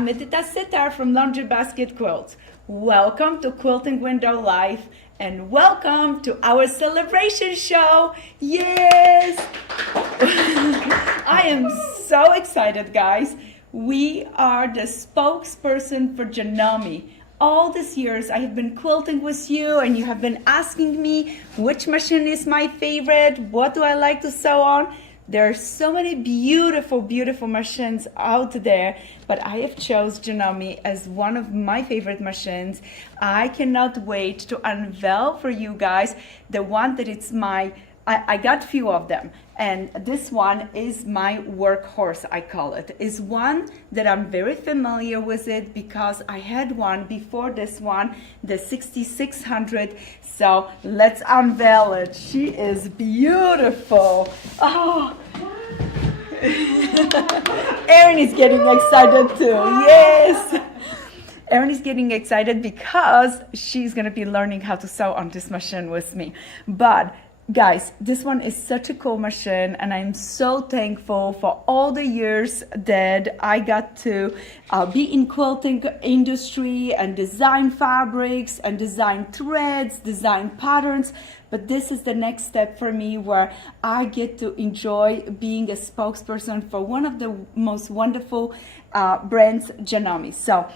I'm Edyta from Laundry Basket Quilts. Welcome to Quilting Window Live and welcome to our celebration show. Yes! I am so excited, guys. We are the spokesperson for Janome. All these years I have been quilting with you and you have been asking me which machine is my favorite, what do I like to sew on. There are so many beautiful, beautiful machines out there, but I have chose Janome as one of my favorite machines. I cannot wait to unveil for you guys the one that it's I got a few of them, and this one is my workhorse, I call it. Is one that I'm very familiar with it because I had one before this one, the 6600. So let's unveil it. She is beautiful. Oh, Erin is getting excited too. Yes. Erin is getting excited because she's gonna be learning how to sew on this machine with me. But guys, this one is such a cool machine and I'm so thankful for all the years that I got to be in quilting industry and design fabrics and design threads, design patterns. But this is the next step for me where I get to enjoy being a spokesperson for one of the most wonderful brands, Janome. So,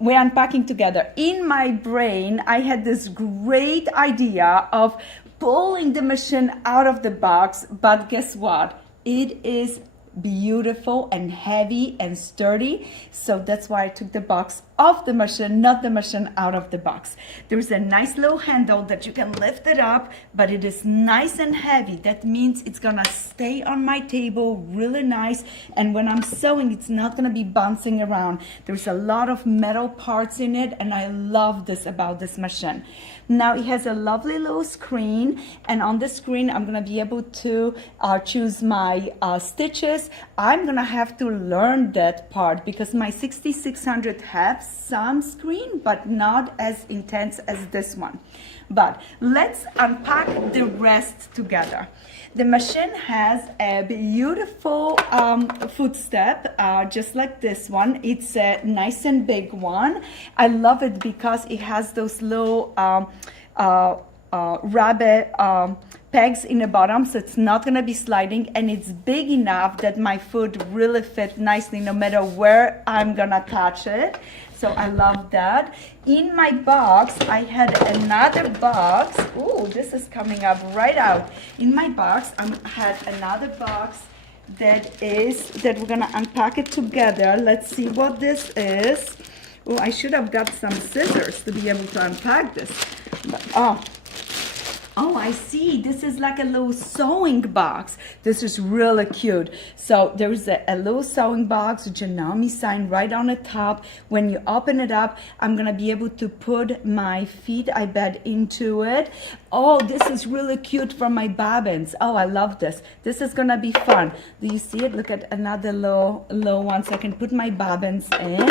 we're unpacking together. In my brain, I had this great idea of pulling the machine out of the box, but guess what? It is beautiful and heavy and sturdy, so that's why I took the box off the machine, not the machine out of the box. There's a nice little handle that you can lift it up, but it is nice and heavy. That means it's gonna stay on my table really nice, and when I'm sewing it's not gonna be bouncing around. There's a lot of metal parts in it and I love this about this machine. Now it has a lovely little screen, and on the screen I'm gonna be able to choose my stitches. I'm gonna have to learn that part because my 6600 has some screen, but not as intense as this one. But let's unpack the rest together. The machine has a beautiful footstep, just like this one. It's a nice and big one. I love it because it has those little rabbit pegs in the bottom, so it's not gonna be sliding, and it's big enough that my foot really fit nicely no matter where I'm gonna touch it. So I love that. In my box, I had another box. Ooh, this is coming up right out. In my box, I had another box that we're gonna unpack it together. Let's see what this is. Oh, I should have got some scissors to be able to unpack this. But, oh, I see. This is like a little sewing box. This is really cute. So there's a little sewing box, Janome sign right on the top. When you open it up, I'm gonna be able to put my feet, I bet, into it. Oh, this is really cute for my bobbins. Oh, I love this. This is gonna be fun. Do you see it? Look at another little one, so I can put my bobbins in.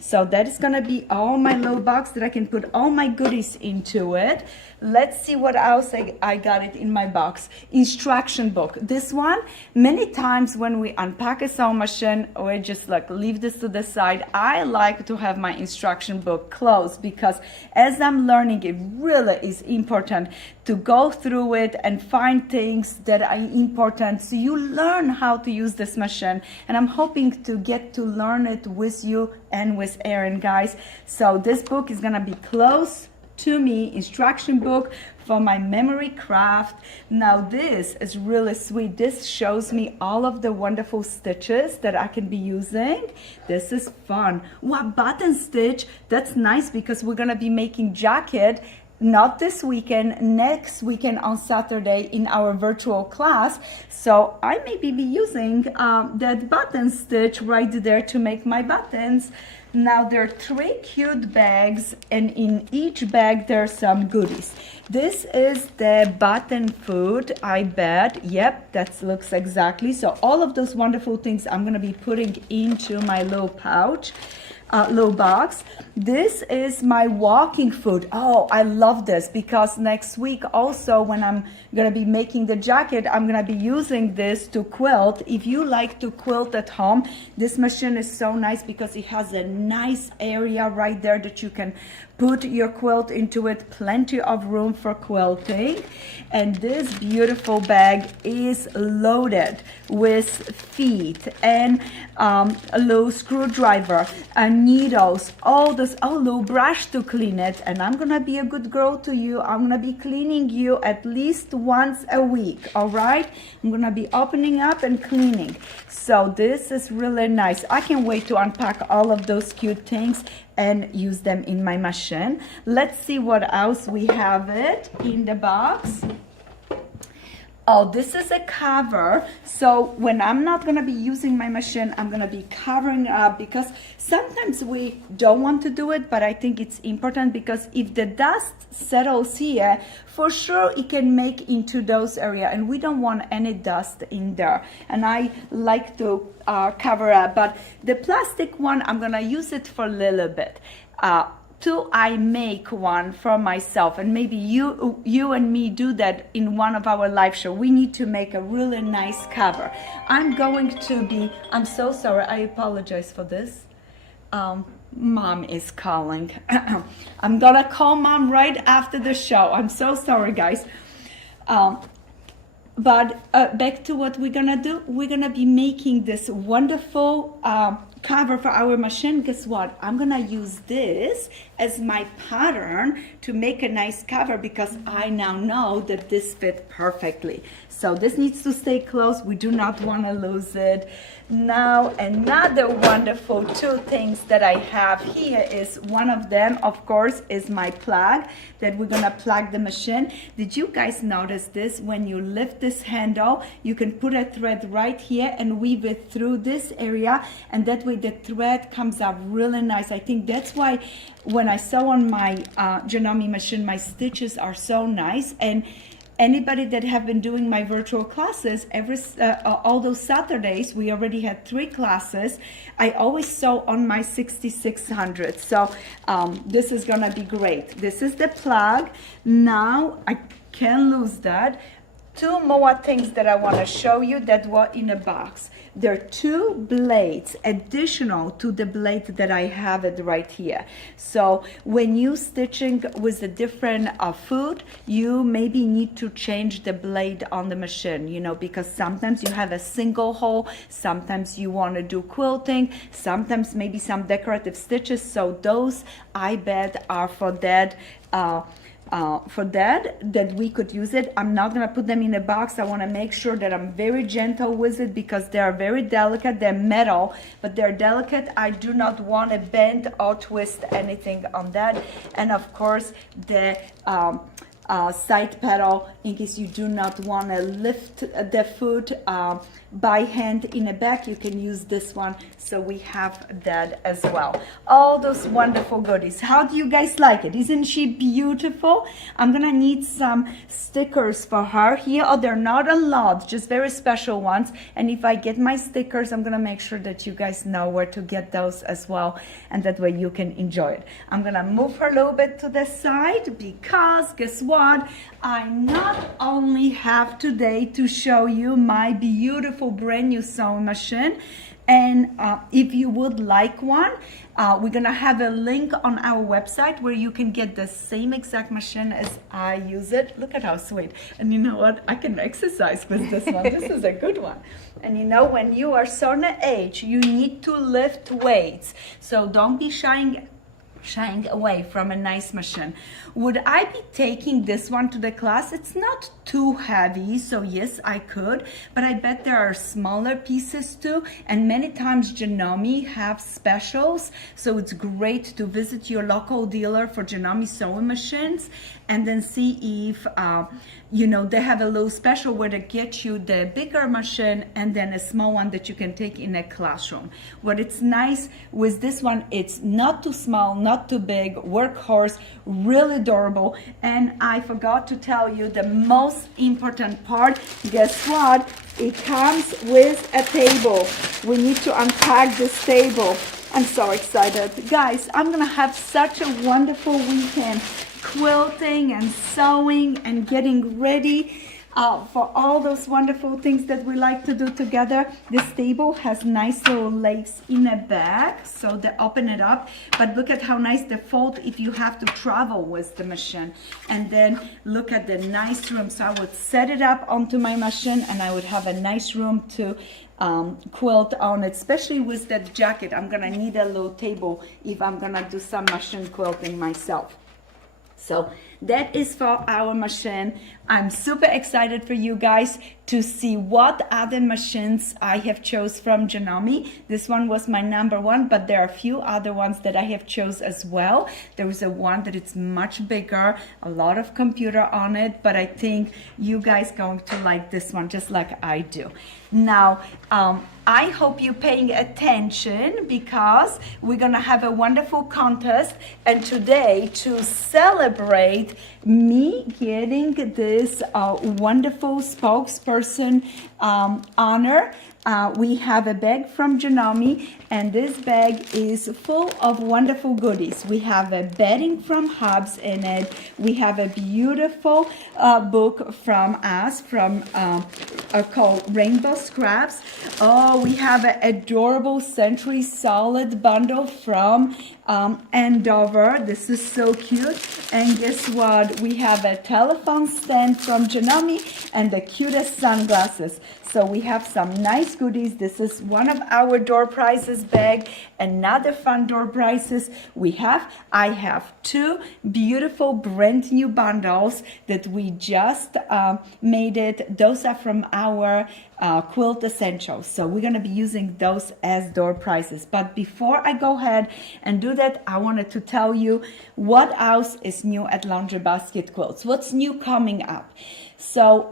So that is gonna be all my little box that I can put all my goodies into it. Let's see what else I got it in my box. Instruction book. This one, many times when we unpack a sewing machine, we just like leave this to the side. I like to have my instruction book closed because as I'm learning, it really is important to go through it and find things that are important so you learn how to use this machine. And I'm hoping to get to learn it with you and with Erin, guys. So this book is gonna be close to me, instruction book for my memory craft. Now this is really sweet. This shows me all of the wonderful stitches that I can be using. This is fun. Wow, button stitch. That's nice because we're gonna be making jacket not this weekend, next weekend on Saturday in our virtual class. So I may be using that button stitch right there to make my buttons. Now there are 3 cute bags, and in each bag there's some goodies. This is the button food, I bet. Yep, that looks exactly. So all of those wonderful things I'm gonna be putting into my little pouch. Little box. This is my walking foot. Oh, I love this because next week also when I'm gonna be making the jacket, I'm gonna be using this to quilt. If you like to quilt at home, this machine is so nice because it has a nice area right there that you can put your quilt into it, plenty of room for quilting. And this beautiful bag is loaded with feet and a little screwdriver, needles, all this, a little brush to clean it. And I'm gonna be a good girl to you. I'm gonna be cleaning you at least once a week, all right? I'm gonna be opening up and cleaning. So this is really nice. I can't wait to unpack all of those cute things and use them in my machine. Let's see what else we have it in the box. Oh, this is a cover. So when I'm not gonna be using my machine, I'm gonna be covering up because sometimes we don't want to do it, but I think it's important because if the dust settles here, for sure it can make into those areas and we don't want any dust in there. And I like to cover up, but the plastic one, I'm gonna use it for a little bit. Till I make one for myself, and maybe you and me do that in one of our live show. We need to make a really nice cover. I'm so sorry, I apologize for this. Mom is calling. I'm gonna call mom right after the show. I'm so sorry, guys. But back to what we're gonna do. We're gonna be making this wonderful cover for our machine. Guess what? I'm gonna use this as my pattern to make a nice cover because I now know that this fit perfectly. So this needs to stay close. We do not want to lose it. Now another wonderful two things that I have here is one of them, of course, is my plug that we're gonna plug the machine. Did you guys notice this? When you lift this handle, you can put a thread right here and weave it through this area, and that way the thread comes up really nice. I think that's why when I sew on my Janome machine, my stitches are so nice. And anybody that have been doing my virtual classes, all those Saturdays, we already had 3 classes. I always sew on my 6600. So this is gonna be great. This is the plug. Now I can't lose that. 2 more things that I want to show you that were in a box. There are 2 blades additional to the blade that I have it right here. So when you stitching with a different foot, you maybe need to change the blade on the machine, you know, because sometimes you have a single hole, sometimes you want to do quilting, sometimes maybe some decorative stitches. So those, I bet, are for that. That we could use it. I'm not gonna put them in a box. I want to make sure that I'm very gentle with it because they are very delicate. They're metal, but they're delicate. I do not want to bend or twist anything on that. And of course the side pedal, in case you do not want to lift the foot by hand in the back, you can use this one. So we have that as well. All those wonderful goodies. How do you guys like it? Isn't she beautiful? I'm gonna need some stickers for her here. Oh, they're not a lot, just very special ones. And if I get my stickers, I'm gonna make sure that you guys know where to get those as well, and that way you can enjoy it. I'm gonna move her a little bit to the side because guess what? I not only have today to show you my beautiful brand new sewing machine, and if you would like one, we're gonna have a link on our website where you can get the same exact machine as I use it. Look at how sweet. And you know what? I can exercise with this one. This is a good one. And you know, when you are certain age, you need to lift weights. So don't be shying away from a nice machine. Would I be taking this one to the class? It's not too heavy, so yes, I could, but I bet there are smaller pieces too, and many times Janome have specials, so it's great to visit your local dealer for Janome sewing machines and then see if you know, they have a little special where they get you the bigger machine and then a small one that you can take in a classroom. What it's nice with this one, it's not too small, not too big, workhorse, really durable. And I forgot to tell you the most important part. Guess what? It comes with a table. We need to unpack this table. I'm so excited. Guys, I'm gonna have such a wonderful weekend quilting and sewing and getting ready for all those wonderful things that we like to do together. This table has nice little legs in a bag, so they open it up. But look at how nice they fold if you have to travel with the machine. And then look at the nice room. So I would set it up onto my machine and I would have a nice room to quilt on it, especially with that jacket. I'm gonna need a little table if I'm gonna do some machine quilting myself. So that is for our machine. I'm super excited for you guys to see what other machines I have chose from Janome. This one was my #1, but there are a few other ones that I have chose as well. There is a one that it's much bigger, a lot of computer on it, but I think you guys going to like this one just like I do. Now, I hope you're paying attention because we're gonna have a wonderful contest, and today to celebrate me getting this wonderful spokesperson honor, we have a bag from Janome, and this bag is full of wonderful goodies. We have a bedding from Hubs in it. We have a beautiful book from us called Rainbow Scraps. Oh, we have an adorable Century Solid bundle from Andover. This is so cute. And guess what? We have a telephone stand from Janome and the cutest sunglasses. So we have some nice goodies. This is one of our door prizes bag. Another fun door prizes I have two beautiful brand new bundles that we just made it. Those are from our Quilt Essentials. So we're gonna be using those as door prizes. But before I go ahead and do that, I wanted to tell you what else is new at Laundry Basket Quilts. What's new coming up? So,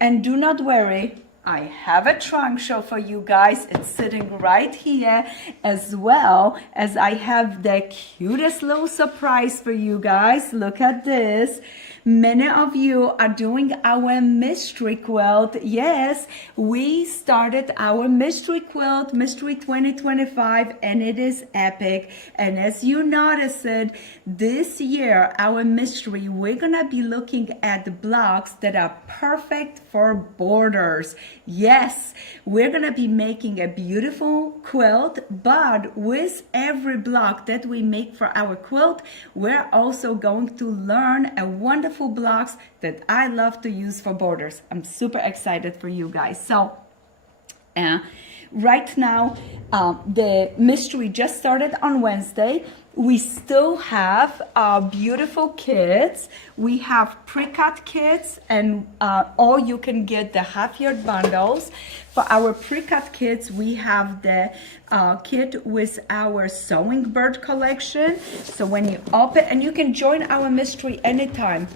and do not worry, I have a trunk show for you guys. It's sitting right here, as well as I have the cutest little surprise for you guys. Look at this. Many of you are doing our mystery quilt. Yes, we started our mystery quilt, Mystery 2025, and it is epic. And as you notice it, this year, our mystery, we're gonna be looking at blocks that are perfect for borders. Yes, we're gonna be making a beautiful quilt, but with every block that we make for our quilt, we're also going to learn a wonderful blocks that I love to use for borders. I'm super excited for you guys. So right now, the mystery just started on Wednesday. We still have beautiful kits. We have pre-cut kits, and or you can get the half-yard bundles. For our pre-cut kits, we have the kit with our sewing bird collection. So when you open, and you can join our mystery anytime.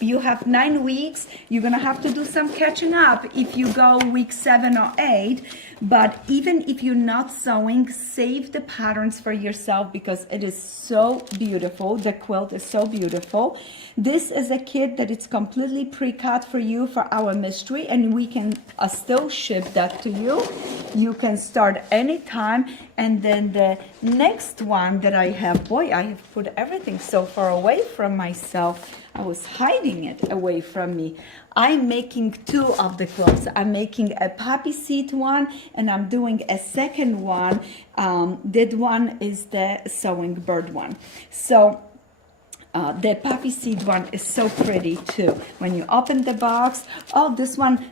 You have 9 weeks. You're gonna have to do some catching up if you go week 7 or 8. But even if you're not sewing, save the patterns for yourself because it is so beautiful. The quilt is so beautiful. This is a kit that it's completely pre-cut for you for our mystery, and we can still ship that to you. You can start anytime. And then the next one that I have, boy, I have put everything so far away from myself. I was hiding it away from me. I'm making 2 of the quilts. I'm making a poppy seed one, and I'm doing a second one. That one is the sewing bird one. So the poppy seed one is so pretty too. When you open the box, oh, this one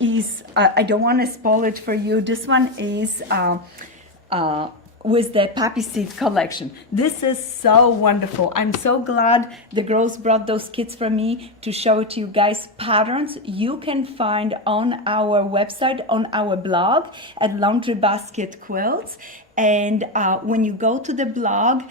is, I don't want to spoil it for you. This one is with the poppy seed collection. This is so wonderful. I'm so glad the girls brought those kits for me to show it to you guys. Patterns you can find on our website, on our blog at Laundry Basket Quilts. And when you go to the blog,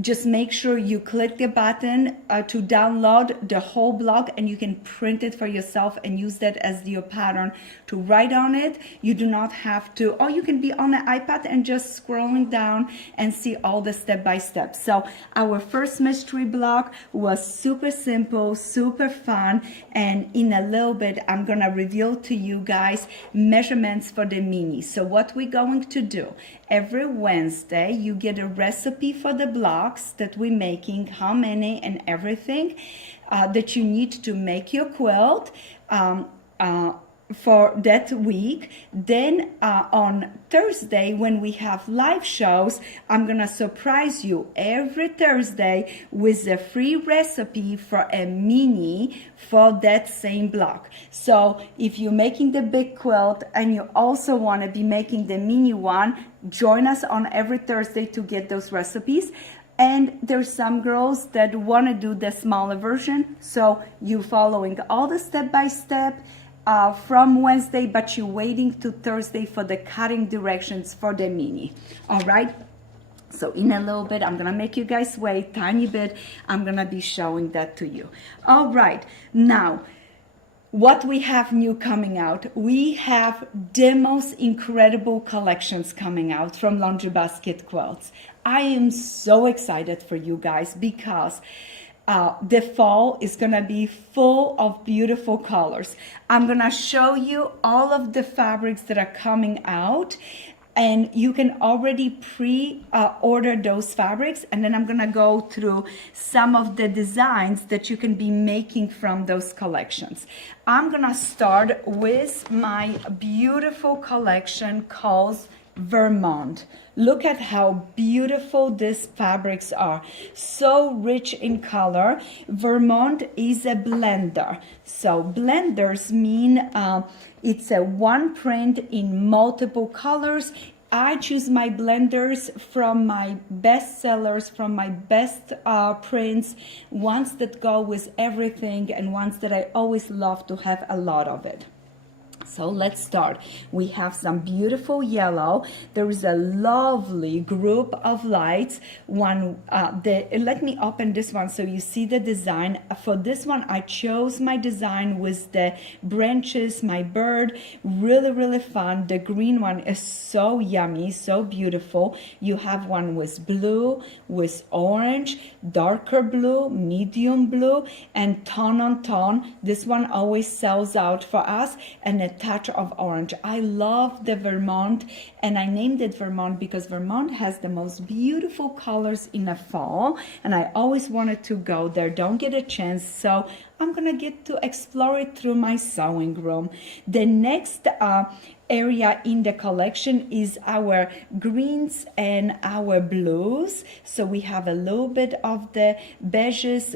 just make sure you click the button to download the whole block, and you can print it for yourself and use that as your pattern to write on it. You do not have to, or you can be on the iPad and just scrolling down and see all the step-by-step. So our first mystery block was super simple, super fun, and in a little bit I'm gonna reveal to you guys measurements for the mini. So what we're going to do, every Wednesday you get a recipe for the blocks that we're making, how many and everything that you need to make your quilt for that week. Then on Thursday, when we have live shows, I'm gonna surprise you every Thursday with a free recipe for a mini for that same block. So if you're making the big quilt and you also want to be making the mini one, join us on every Thursday to get those recipes. And there's some girls that want to do the smaller version, so you're following all the step-by-step from Wednesday, but you're waiting to Thursday for the cutting directions for the mini. All right, so in a little bit I'm gonna make you guys wait tiny bit. I'm gonna be showing that to you. All right, now what we have new coming out, we have the most incredible collections coming out from Laundry Basket Quilts. I am so excited for you guys because the fall is gonna be full of beautiful colors. I'm gonna show you all of the fabrics that are coming out, and you can already pre-order those fabrics, and then I'm gonna go through some of the designs that you can be making from those collections. I'm gonna start with my beautiful collection called Vermont. Look at how beautiful these fabrics are, so rich in color. Vermont is a blender, so blenders mean it's a one print in multiple colors. I choose my blenders from my best sellers, from my best prints, ones that go with everything and ones that I always love to have a lot of it. So let's start. We have some beautiful yellow. There is a lovely group of lights. Let me open this one so you see the design. For this one, I chose my design with the branches, my bird. Really, really fun. The green one is so yummy, so beautiful. You have one with blue, with orange, darker blue, medium blue, and tone on tone. This one always sells out for us, and a touch of orange. I love the Vermont, and I named it Vermont because Vermont has the most beautiful colors in the fall, and I always wanted to go there. Don't get a chance, so I'm gonna get to explore it through my sewing room. The next area in the collection is our greens and our blues. So we have a little bit of the beiges,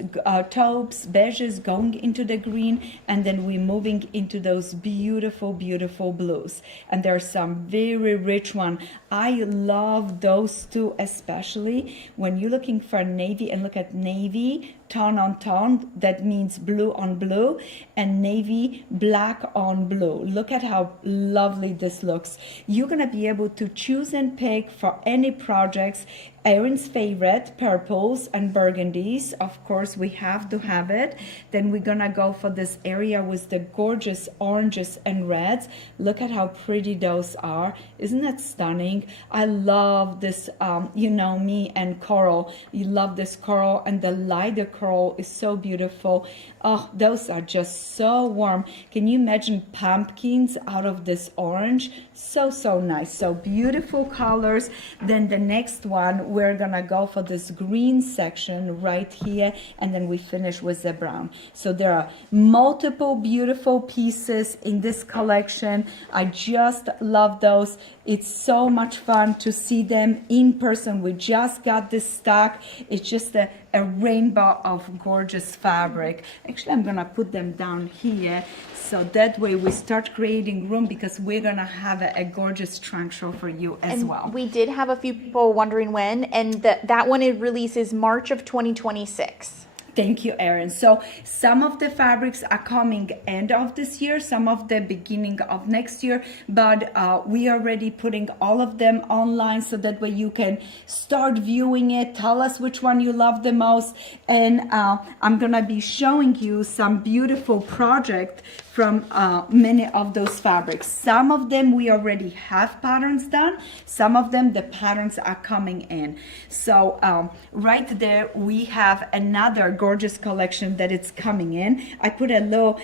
taupes, beiges going into the green, and then we're moving into those beautiful, beautiful blues. And there are some very rich ones. I love those two, especially when you're looking for navy, and look at navy, tone on tone, that means blue on blue, and navy black on blue. Look at how lovely this looks. You're gonna be able to choose and pick for any projects. Erin's favorite, purples and burgundies. Of course, we have to have it. Then we're gonna go for this area with the gorgeous oranges and reds. Look at how pretty those are. Isn't that stunning? I love this, Janome and coral. You love this coral, and the lighter coral is so beautiful. Oh, those are just so warm. Can you imagine pumpkins out of this orange? So, so nice. So beautiful colors. Then the next one, we're gonna go for this green section right here, and then we finish with the brown. So there are multiple beautiful pieces in this collection. I just love those. It's so much fun to see them in person. We just got this stock. It's just a rainbow of gorgeous fabric. Actually, I'm gonna put them down here, so that way we start creating room, because we're gonna have a gorgeous trunk show for you as well. We did have a few people wondering when, and that one it releases March of 2026. Thank you, Erin. So some of the fabrics are coming end of this year, some of the beginning of next year, but we are already putting all of them online so that way you can start viewing it. Tell us which one you love the most. And I'm gonna be showing you some beautiful project from many of those fabrics. Some of them we already have patterns done. Some of them the patterns are coming in. So right there we have another gorgeous collection that it's coming in. I put a little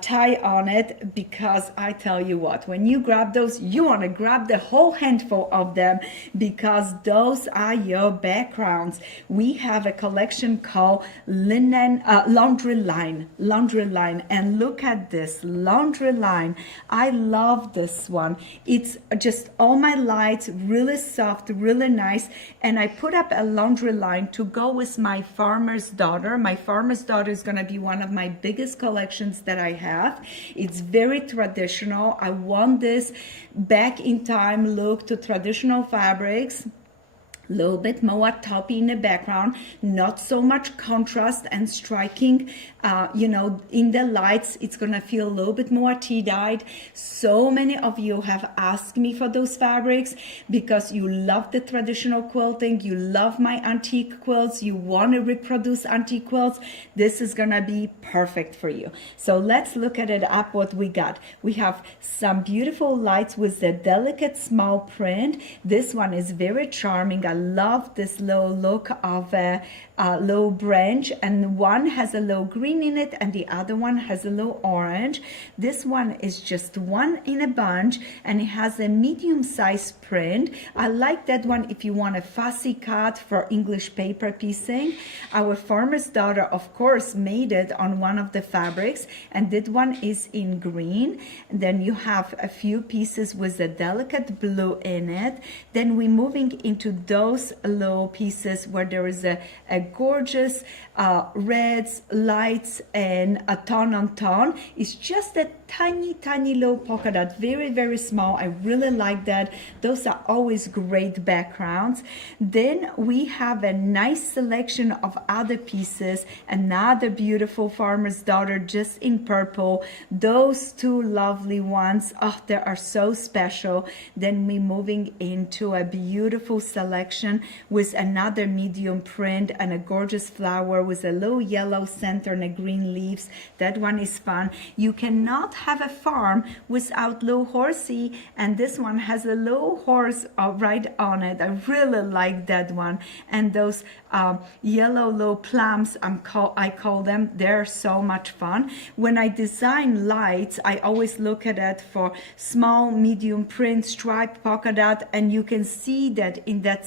tie on it because I tell you what, when you grab those, you want to grab the whole handful of them because those are your backgrounds. We have a collection called linen laundry line, and look at this laundry line. I love this one. It's just all my lights, really soft, really nice. And I put up a laundry line to go with my farmer's daughter. My farmer's daughter is going to be one of my biggest collections that I have. It's very traditional. I want this back in time look to traditional fabrics. Little bit more toppy in the background, not so much contrast and striking, you know, in the lights. It's gonna feel a little bit more tea-dyed. So many of you have asked me for those fabrics because you love the traditional quilting, you love my antique quilts, you want to reproduce antique quilts. This is gonna be perfect for you. So let's look at it up what we got. We have some beautiful lights with the delicate small print. This one is very charming. I love this little look of a little branch, and one has a little green in it and the other one has a little orange. This one is just one in a bunch and it has a medium-sized print. I like that one if you want a fussy cut for English paper piecing. Our farmer's daughter of course made it on one of the fabrics, and that one is in green. And then you have a few pieces with a delicate blue in it. Then we're moving into those little pieces where there is a gorgeous reds, lights, and a tone on tone. It's just a tiny little polka dot, very small. I really like that. Those are always great backgrounds. Then we have a nice selection of other pieces. Another beautiful farmer's daughter just in purple. Those two lovely ones, oh, they are so special. Then we're moving into a beautiful selection with another medium print and a gorgeous flower with a little yellow center and a green leaves. That one is fun. You cannot have a farm without little horsey, and this one has a little horse right on it. I really like that one. And those yellow little plums, I call them, they're so much fun. When I design lights, I always look at it for small, medium print, striped polka dot, and you can see that in that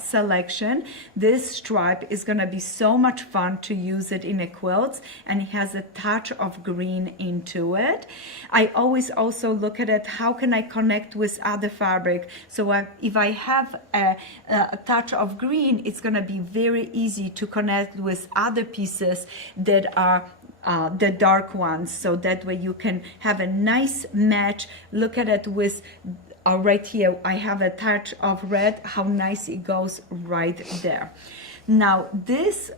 selection, this stripe is going to be so much fun to use it in a quilt, and it has a touch of green into it. I always also look at it, how can I connect with other fabric? So if I have a touch of green, it's going to be very easy to connect with other pieces that are the dark ones, so that way you can have a nice match. Look at it with right here, I have a touch of red, how nice it goes right there. Now this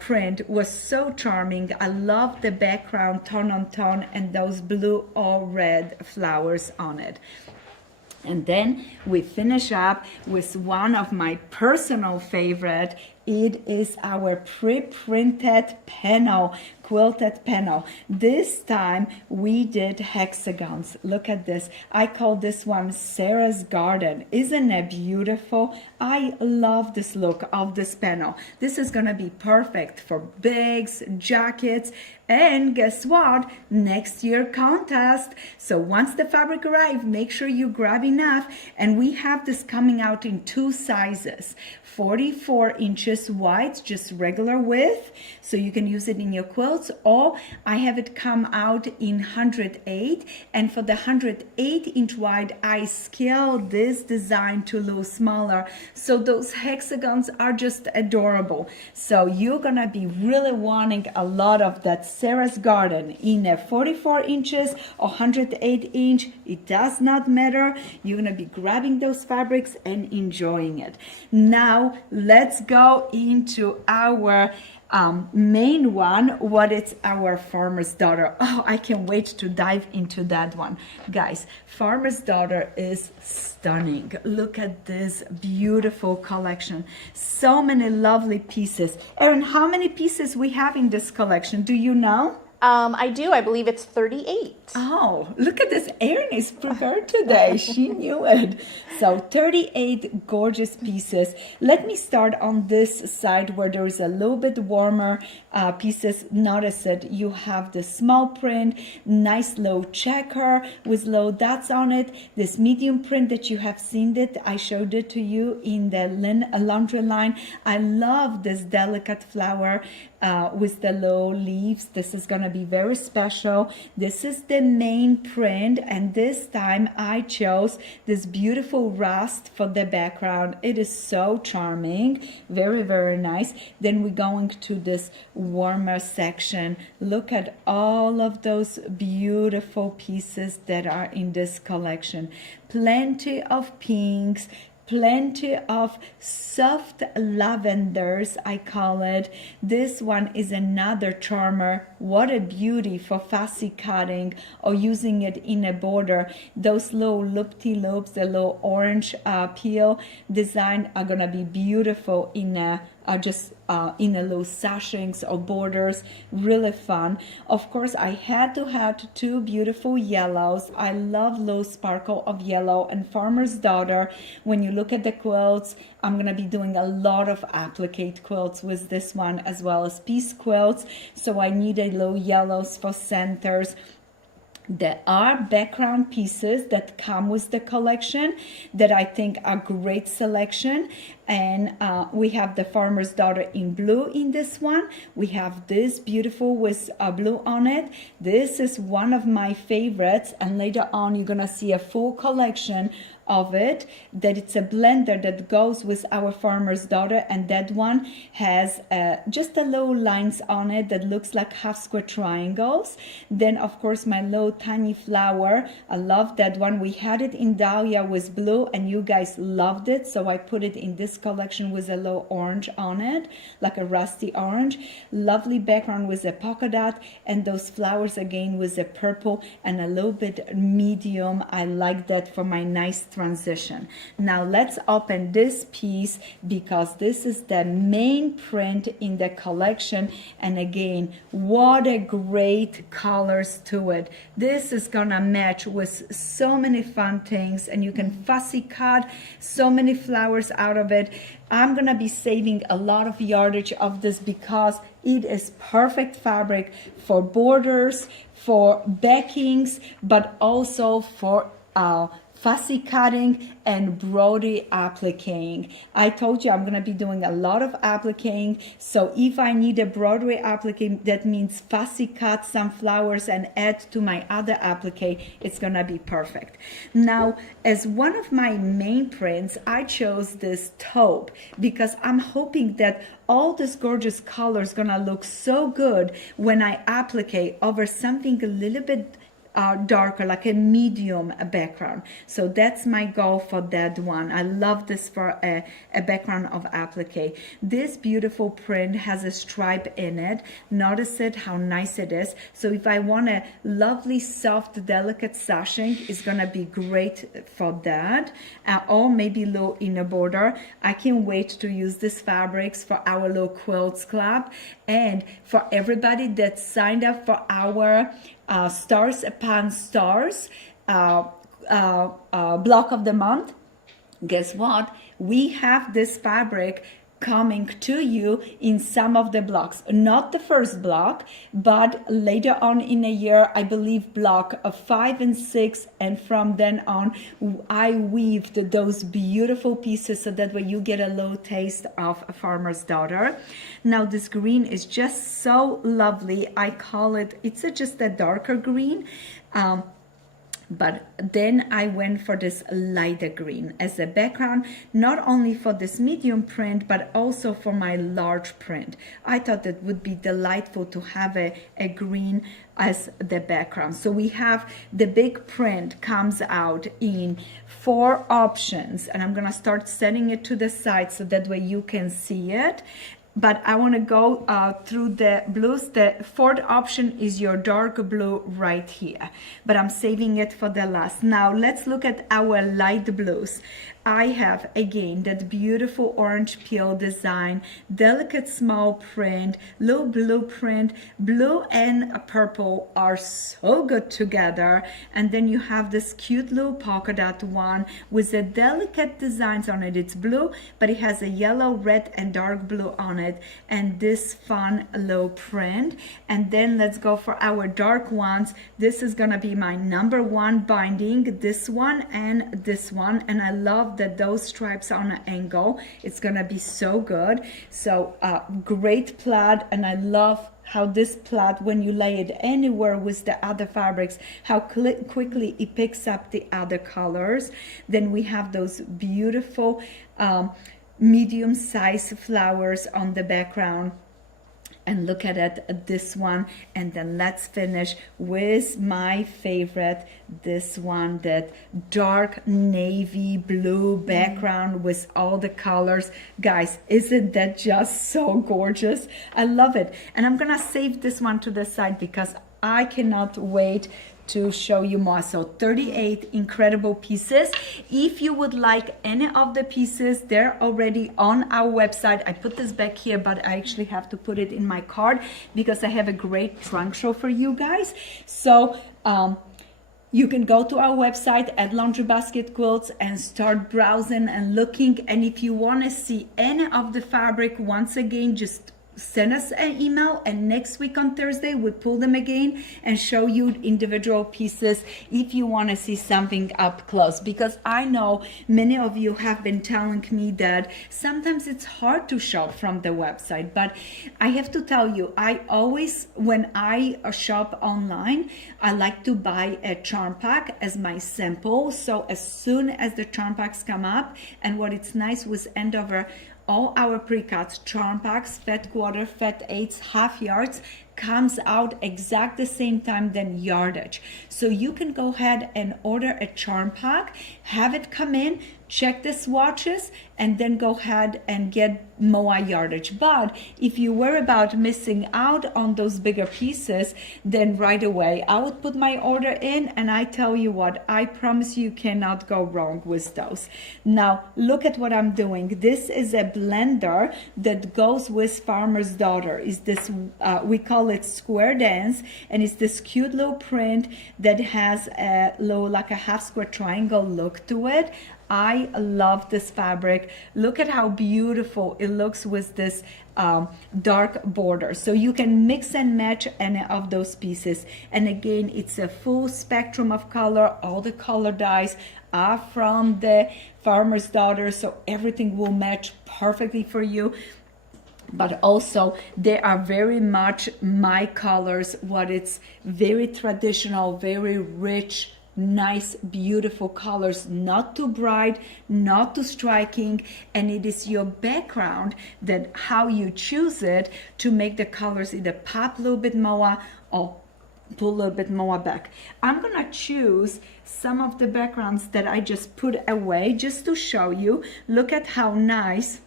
print was so charming. I love the background tone on tone and those blue or red flowers on it. And then we finish up with one of my personal favorite. It is our pre-printed panel, quilted panel. This time we did hexagons. Look at this. I call this one Sarah's Garden. Isn't it beautiful? I love this look of this panel. This is gonna be perfect for bags, jackets, and guess what? Next year contest. So once the fabric arrives, make sure you grab enough. And we have this coming out in two sizes. 44 inches wide, just regular width, so you can use it in your quilts, or I have it come out in 108, and for the 108 inch wide, I scaled this design to a little smaller, so those hexagons are just adorable. So you're gonna be really wanting a lot of that Sarah's Garden in a 44 inches or 108 inch, it does not matter. You're gonna be grabbing those fabrics and enjoying it. Now let's go go into our main one, what is our Farmer's Daughter. Oh, I can't wait to dive into that one. Guys, Farmer's Daughter is stunning. Look at this beautiful collection. So many lovely pieces. Erin, how many pieces we have in this collection? Do you know? I do. I believe it's 38. Oh, look at this. Erin is prepared today. She knew it. So 38 gorgeous pieces. Let me start on this side where there is a little bit warmer pieces. Notice it. You have the small print, nice low checker with low dots on it. This medium print that you have seen it. I showed it to you in the laundry line. I love this delicate flower with the low leaves. This is gonna be very special. This is the main print, and this time I chose this beautiful rust for the background. It is so charming, very, very nice. Then we're going to this warmer section. Look at all of those beautiful pieces that are in this collection. Plenty of pinks, plenty of soft lavenders, I call it. This one is another charmer. What a beauty for fussy cutting or using it in a border. Those little loop-de-loops, the little orange peel design are gonna be beautiful in a in a little sashings or borders. Really fun. Of course, I had to have two beautiful yellows. I love little sparkle of yellow. And Farmer's Daughter, when you look at the quilts, I'm gonna be doing a lot of applique quilts with this one, as well as piece quilts, so I needed little yellows for centers. There are background pieces that come with the collection that I think are great selection. And we have the Farmer's Daughter in blue in this one. We have this beautiful with blue on it. This is one of my favorites, and later on you're gonna see a full collection of it, that it's a blender that goes with our Farmer's Daughter, and that one has just a little lines on it that looks like half square triangles. Then of course my little tiny flower, I love that one. We had it in Dahlia with blue and you guys loved it, so I put it in this collection with a little orange on it, like a rusty orange. Lovely background with a polka dot, and those flowers again with a purple and a little bit medium. I like that for my nice transition. Now let's open this piece, because this is the main print in the collection, and again, what a great colors to it. This is gonna match with so many fun things, and you can fussy cut so many flowers out of it. I'm gonna be saving a lot of yardage of this because it is perfect fabric for borders, for backings, but also for fussy cutting and broderie appliquing. I told you I'm going to be doing a lot of appliquing, so if I need a broderie appliquing, that means fussy cut some flowers and add to my other applique, it's going to be perfect. Now, as one of my main prints, I chose this taupe because I'm hoping that all this gorgeous color is going to look so good when I applique over something a little bit darker, like a medium background. So that's my goal for that one. I love this for a background of applique. This beautiful print has a stripe in it. Notice it, how nice it is. So if I want a lovely, soft, delicate sashing, it's gonna be great for that. Or maybe low inner border. I can't wait to use these fabrics for our little quilts club, and for everybody that signed up for our Stars Upon Stars block of the month. Guess what? We have this fabric coming to you in some of the blocks. Not the first block, but later on in a year, I believe block 5 and 6, and from then on, I weaved those beautiful pieces so that way you get a little taste of a Farmer's Daughter. Now this green is just so lovely. I call it, it's just a darker green. But then I went for this lighter green as a background, not only for this medium print, but also for my large print. I thought it would be delightful to have a green as the background. So we have the big print comes out in 4 options, and I'm gonna start setting it to the side so that way you can see it. But I want to go through the blues. The 4th option is your dark blue right here, but I'm saving it for the last. Now let's look at our light blues. I have again that beautiful orange peel design, delicate small print, little blue print. Blue and purple are so good together. And then you have this cute little polka dot one with the delicate designs on it. It's blue, but it has a yellow, red, and dark blue on it, and this fun little print. And then let's go for our dark ones. This is gonna be my #1 binding, this one and this one, and I love that those stripes on an angle. It's gonna be so good. So great plaid, and I love how this plaid, when you lay it anywhere with the other fabrics, how quickly it picks up the other colors. Then we have those beautiful medium-sized flowers on the background. And look at it, this one. And then let's finish with my favorite, this one, that dark navy blue background with all the colors. Guys, isn't that just so gorgeous? I love it. And I'm gonna save this one to the side because I cannot wait to show you more. So 38 incredible pieces. If you would like any of the pieces, they're already on our website. I put this back here, but I actually have to put it in my card because I have a great trunk show for you guys. So you can go to our website at Laundry Basket Quilts and start browsing and looking. And if you want to see any of the fabric, once again, just send us an email, and next week on Thursday we'll pull them again and show you individual pieces if you want to see something up close, because I know many of you have been telling me that sometimes it's hard to shop from the website. But I have to tell you, I always, when I shop online, I like to buy a charm pack as my sample. So as soon as the charm packs come up, and what it's nice with Endover, all our pre-cuts, charm packs, fat quarter, fat eighths, half yards, comes out exact the same time than yardage. So you can go ahead and order a charm pack, have it come in, check the swatches, and then go ahead and get more yardage. But if you worry about missing out on those bigger pieces, then right away I would put my order in, and I tell you what, I promise you cannot go wrong with those. Now look at what I'm doing. This is a blender that goes with Farmer's Daughter. Is this we call it Square Dance, and it's this cute little print that has a little, like a half square triangle look to it. I love this fabric. Look at how beautiful it looks with this dark border. So you can mix and match any of those pieces. And again, it's a full spectrum of color. All the color dyes are from the Farmer's Daughter, so everything will match perfectly for you. But also they are very much my colors, what it's very traditional, very rich, nice, beautiful colors, not too bright, not too striking. And it is your background that how you choose it to make the colors either pop a little bit more or pull a little bit more back. I'm gonna choose some of the backgrounds that I just put away just to show you. Look at how nice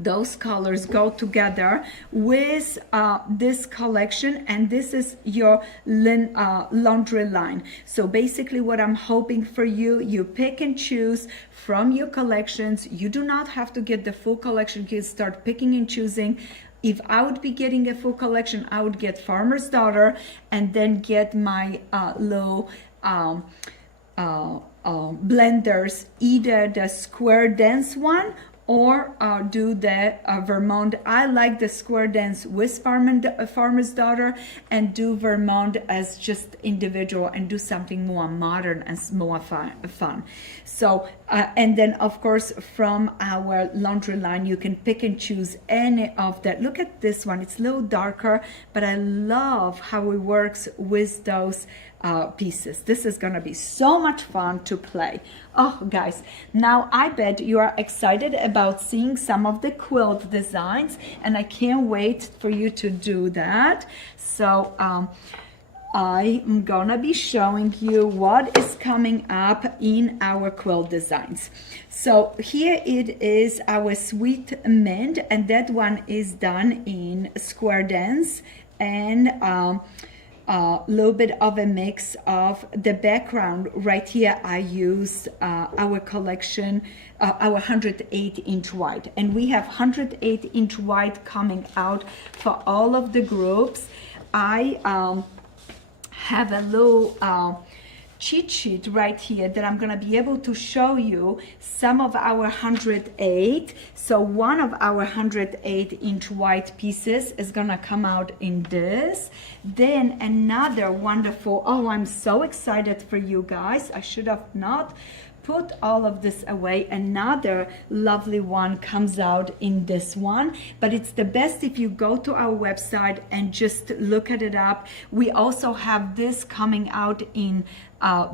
those colors go together with this collection, and this is your laundry line. So basically what I'm hoping for you, you pick and choose from your collections. You do not have to get the full collection. You can start picking and choosing. If I would be getting a full collection, I would get Farmer's Daughter and then get my little blenders, either the Square Dance one or do the Vermont. I like the Square Dance with Farmer's Daughter, and do Vermont as just individual and do something more modern and more fun. So, and then of course from our laundry line, you can pick and choose any of that. Look at this one, it's a little darker, but I love how it works with those pieces. This is gonna be so much fun to play. Oh guys, now I bet you are excited about seeing some of the quilt designs, and I can't wait for you to do that. So I'm gonna be showing you what is coming up in our quilt designs. So here it is, our sweet mint, and that one is done in square dance and a little bit of a mix of the background. Right here I used our collection, our 108-inch wide, and we have 108-inch wide coming out for all of the groups. I have a little cheat sheet right here that I'm gonna be able to show you some of our 108. So one of our 108-inch wide pieces is gonna come out in this. Then another wonderful, oh, I'm so excited for you guys. I should have not put all of this away. Another lovely one comes out in this one, but it's the best if you go to our website and just look at it up. We also have this coming out in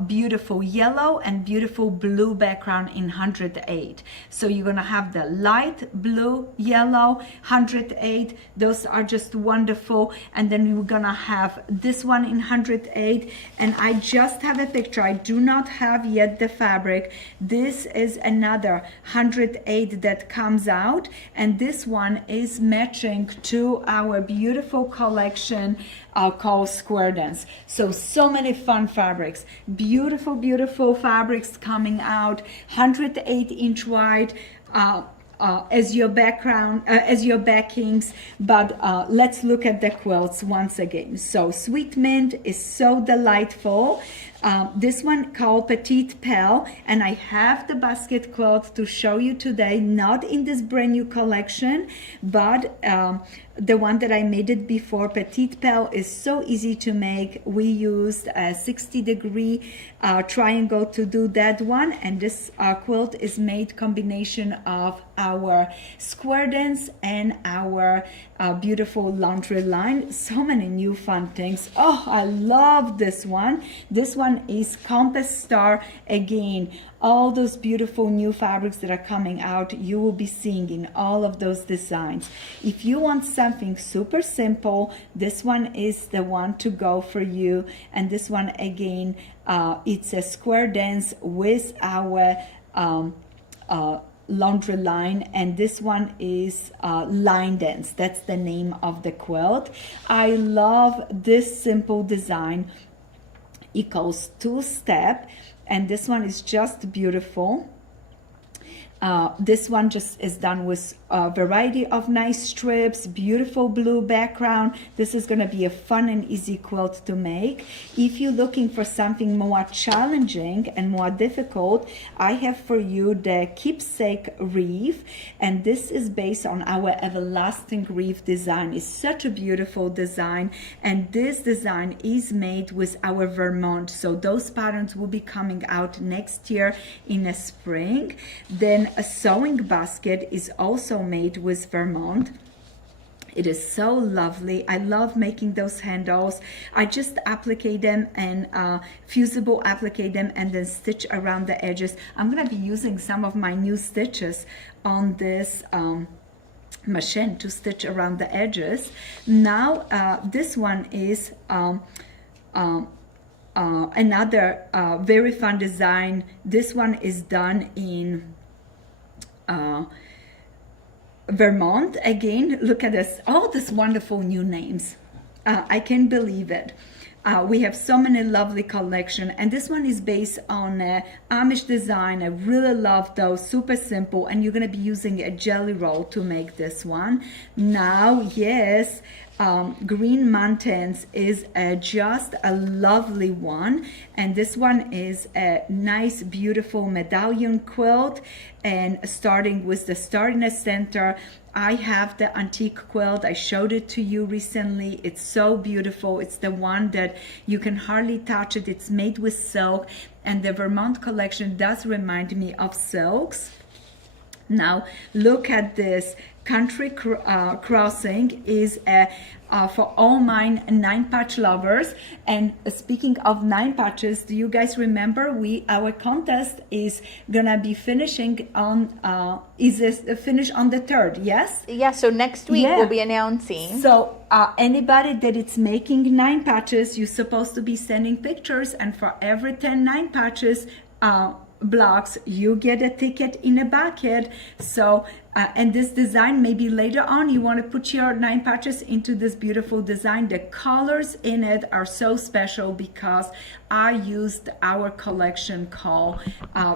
beautiful yellow and beautiful blue background in 108. So you're gonna have the light blue, yellow, 108. Those are just wonderful. And then we're gonna have this one in 108. And I just have a picture. I do not have yet the fabric. This is another 108 that comes out, and this one is matching to our beautiful collection called Square Dance. So many fun fabrics, beautiful, beautiful fabrics coming out, 108-inch wide as your background, as your backings. But let's look at the quilts once again. So Sweet Mint is so delightful. This one called Petite Pelle, and I have the basket quilt to show you today, not in this brand new collection, but the one that I made it before. Petite Pelle is so easy to make. We used a 60-degree triangle to do that one, and this quilt is made combination of our Square Dance and our beautiful laundry line. So many new fun things. Oh, I love this one. This one is Compass Star again. All those beautiful new fabrics that are coming out, you will be seeing in all of those designs. If you want something super simple, this one is the one to go for you. And this one again, it's a square dance with our laundry line, and this one is line dance. That's the name of the quilt. I love this simple design. It goes two-step, and this one is just beautiful. This one just is done with a variety of nice strips, beautiful blue background. This is going to be a fun and easy quilt to make. If you're looking for something more challenging and more difficult, I have for you the Keepsake Reef, and this is based on our Everlasting Reef design. It's such a beautiful design, and this design is made with our Vermont. So those patterns will be coming out next year in the spring. Then a sewing basket is also made with Vermont. It is so lovely. I love making those handles. I just applicate them and fusible applicate them and then stitch around the edges. I'm gonna be using some of my new stitches on this machine to stitch around the edges. Now this one is another very fun design. This one is done in Vermont. Again, look at this, all these wonderful new names. I can't believe it. We have so many lovely collection, and this one is based on Amish design. I really love those, super simple, and you're going to be using a jelly roll to make this one. Now, yes, Green Mountains is just a lovely one, and this one is a nice, beautiful medallion quilt, and starting with the star in the center. I have the antique quilt. I showed it to you recently. It's so beautiful. It's the one that you can hardly touch it. It's made with silk, and the Vermont collection does remind me of silks. Now look at this Country Crossing is for all mine 9-patch lovers. And speaking of 9 patches, do you guys remember our contest is gonna be finishing on finish on the 3rd? Yes. Yeah. So next week Yeah. we'll be announcing. So anybody that is making 9 patches, you're supposed to be sending pictures, and for every 10 9 patches blocks, you get a ticket in a bucket. So and this design, maybe later on you want to put your 9 patches into this beautiful design. The colors in it are so special because I used our collection called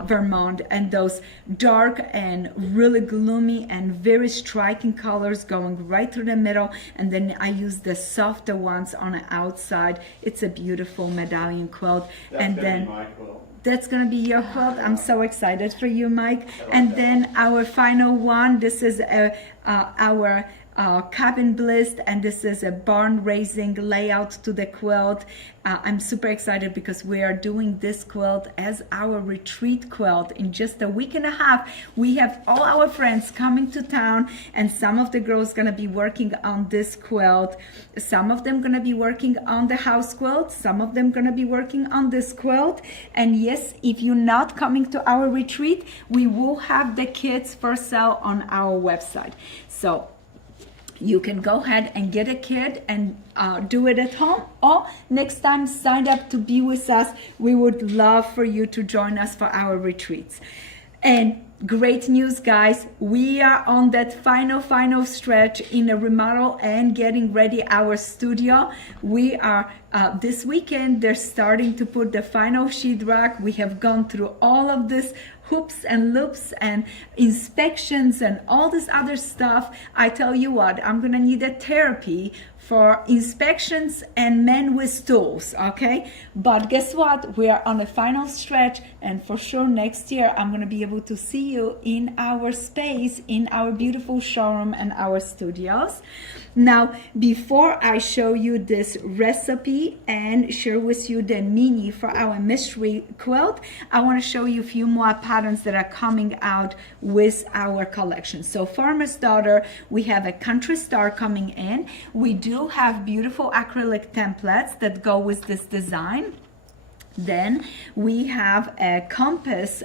Vermont, and those dark and really gloomy and very striking colors going right through the middle, and then I used the softer ones on the outside. It's a beautiful medallion quilt. That's and gonna then be my quilt. that's gonna be your quilt. I'm so excited for you, Mike. And then our final one, this is our cabin bliss, and this is a barn raising layout to the quilt. I'm super excited because we are doing this quilt as our retreat quilt. In just a week and a half, we have all our friends coming to town, and some of the girls gonna be working on this quilt. Some of them gonna be working on the house quilt. Some of them gonna be working on this quilt. And yes, if you're not coming to our retreat, we will have the kits for sale on our website. So you can go ahead and get a kit and do it at home, or next time sign up to be with us. We would love for you to join us for our retreats. And great news, guys, we are on that final stretch in a remodel and getting ready our studio. We are this weekend, they're starting to put the final sheetrock. We have gone through all of this hoops and loops and inspections and all this other stuff. I tell you what, I'm gonna need a therapy for inspections and men with tools, okay? But guess what? We are on a final stretch, and for sure next year I'm gonna be able to see you in our space, in our beautiful showroom and our studios. Now, before I show you this recipe and share with you the mini for our mystery quilt, I want to show you a few more patterns that are coming out with our collection. So Farmer's Daughter, we have a country star coming in. We do have beautiful acrylic templates that go with this design. Then we have a compass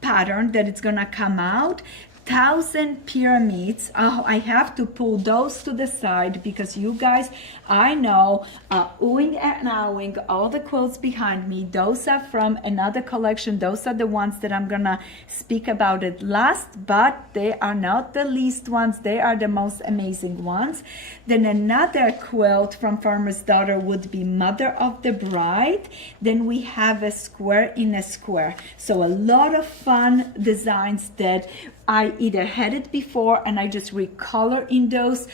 pattern that it's gonna come out. 1,000 pyramids. Oh, I have to pull those to the side because you guys, I know, oohing and ahhing, all the quilts behind me, those are from another collection. Those are the ones that I'm gonna speak about it last, but they are not the least ones. They are the most amazing ones. Then another quilt from Farmer's Daughter would be Mother of the Bride. Then we have a square in a square. So a lot of fun designs that I either had it before and I just recolor in those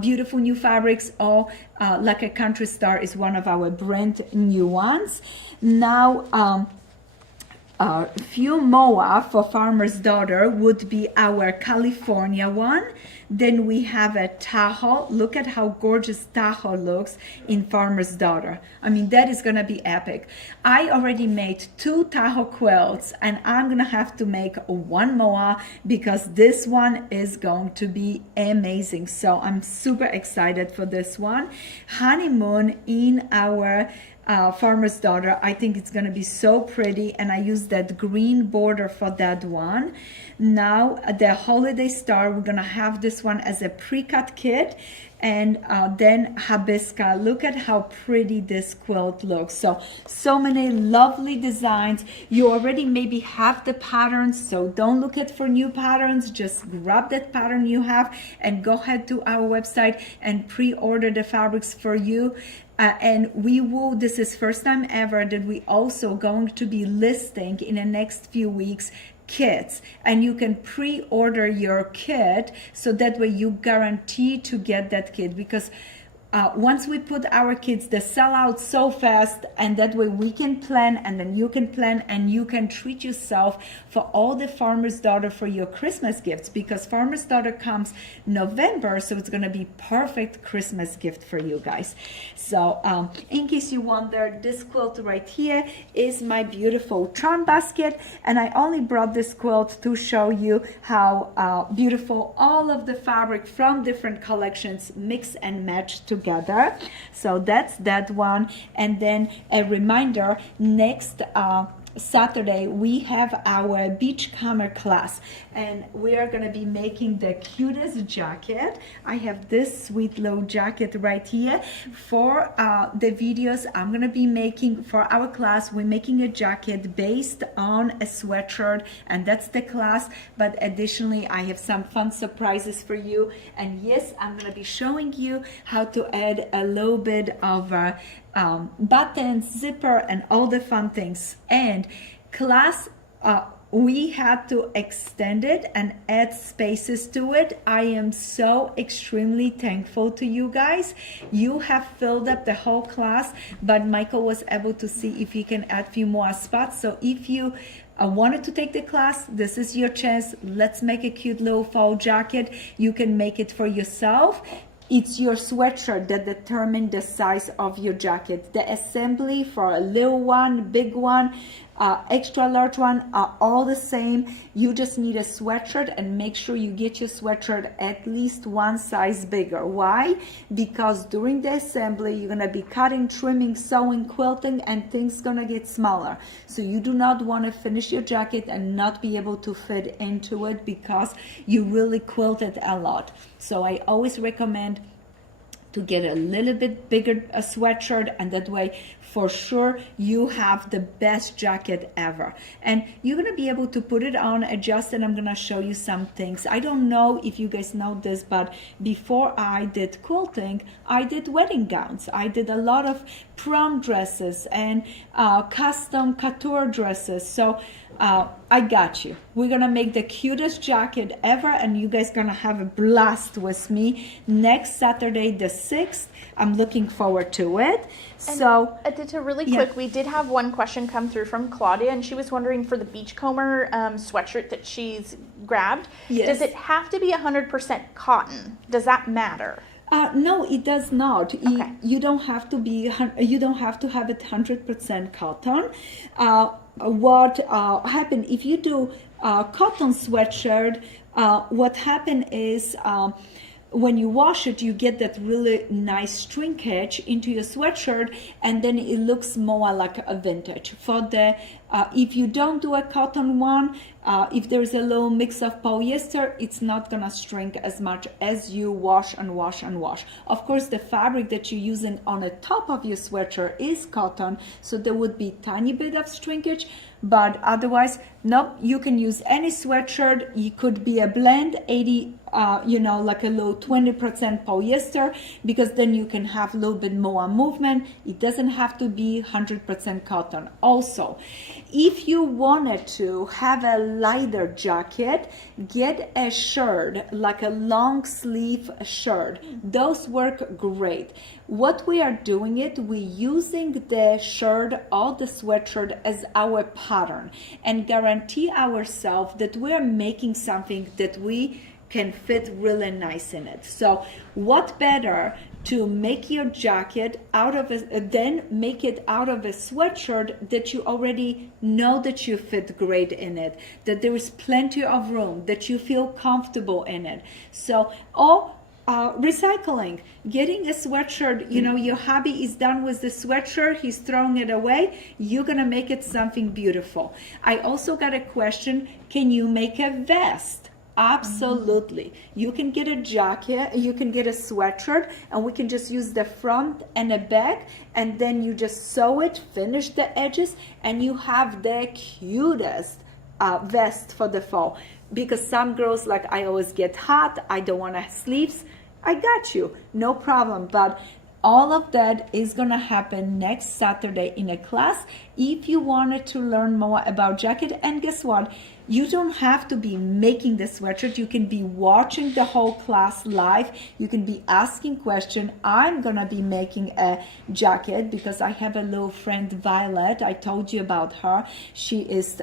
beautiful new fabrics, or like a country star is one of our brand new ones. Now, few more for Farmer's Daughter would be our California one. Then we have a Tahoe. Look at how gorgeous Tahoe looks in Farmer's Daughter. I mean, that is gonna be epic. I already made 2 Tahoe quilts, and I'm gonna have to make one more because this one is going to be amazing. So I'm super excited for this one. Honeymoon in our Farmer's Daughter. I think it's gonna be so pretty, and I use that green border for that one. Now the Holiday Star, we're gonna have this one as a pre-cut kit, and then Hibiscus. Look at how pretty this quilt looks. So many lovely designs. You already maybe have the patterns, so don't look at for new patterns. Just grab that pattern you have and go ahead to our website and pre-order the fabrics for you. And we will, this is first time ever that we also going to be listing in the next few weeks kits, and you can pre-order your kit, so that way you guarantee to get that kit, because once we put our kids, they sell out so fast, and that way we can plan, and then you can plan, and you can treat yourself for all the Farmer's Daughter for your Christmas gifts, because Farmer's Daughter comes November, so it's going to be perfect Christmas gift for you guys. So in case you wonder, this quilt right here is my beautiful charm basket, and I only brought this quilt to show you how beautiful all of the fabric from different collections mix and match together. So that's that one. And then a reminder, next Saturday we have our beachcomber class, and we are going to be making the cutest jacket. I have this sweet little jacket right here. For the videos I'm going to be making for our class, we're making a jacket based on a sweatshirt, and that's the class. But additionally, I have some fun surprises for you, and yes, I'm going to be showing you how to add a little bit of buttons, zipper, and all the fun things. And class, we had to extend it and add spaces to it. I am so extremely thankful to you guys. You have filled up the whole class, but Michael was able to see if he can add a few more spots. So if you wanted to take the class, this is your chance. Let's make a cute little fall jacket. You can make it for yourself. It's your sweatshirt that determines the size of your jacket. The assembly for a little one, big one, extra large one are all the same. You just need a sweatshirt, and make sure you get your sweatshirt at least one size bigger. Why? Because during the assembly you're gonna be cutting, trimming, sewing, quilting, and things gonna get smaller. So you do not want to finish your jacket and not be able to fit into it because you really quilted a lot. So I always recommend to get a little bit bigger a sweatshirt, and that way for sure you have the best jacket ever. And you're gonna be able to put it on, adjust, and I'm gonna show you some things. I don't know if you guys know this, but before I did quilting, I did wedding gowns. I did a lot of prom dresses and custom couture dresses. So I got you. We're gonna make the cutest jacket ever, and you guys gonna have a blast with me next Saturday the 6th. I'm looking forward to it. And so Edyta, really quick, we did have one question come through from Claudia, and she was wondering for the beachcomber sweatshirt that she's grabbed, does it have to be 100% cotton? Does that matter? No, it does not. Okay. You don't have to be. You don't have to have it 100% cotton. What happened if you do cotton sweatshirt? What happened is when you wash it, you get that really nice shrinkage into your sweatshirt, and then it looks more like a vintage. For the if you don't do a cotton one, if there's a little mix of polyester, it's not gonna shrink as much as you wash and wash and wash. Of course, the fabric that you're using on the top of your sweatshirt is cotton, so there would be tiny bit of shrinkage, but otherwise, nope, you can use any sweatshirt. It could be a blend, 80, like a low 20% polyester, because then you can have a little bit more movement. It doesn't have to be 100% cotton. Also, if you wanted to have a lighter jacket, get a shirt, like a long sleeve shirt. Those work great. What we are doing it, we're using the shirt or the sweatshirt as our pattern, and guarantee ourselves that we are making something that we can fit really nice in it. So what better to make your jacket out of then make it out of a sweatshirt that you already know that you fit great in it, that there is plenty of room, that you feel comfortable in it. So recycling, getting a sweatshirt, your hubby is done with the sweatshirt, he's throwing it away, you're gonna make it something beautiful. I also got a question, can you make a vest? Absolutely. You can get a jacket, you can get a sweatshirt, and we can just use the front and the back, and then you just sew it, finish the edges, and you have the cutest vest for the fall. Because some girls, like, I always get hot, I don't want to sleeves. I got you, no problem. But all of that is gonna happen next Saturday in a class. If you wanted to learn more about jacket, and guess what? you don't have to be making the sweatshirt. You can be watching the whole class live. You can be asking questions. I'm gonna be making a jacket because I have a little friend, Violet. I told you about her. She is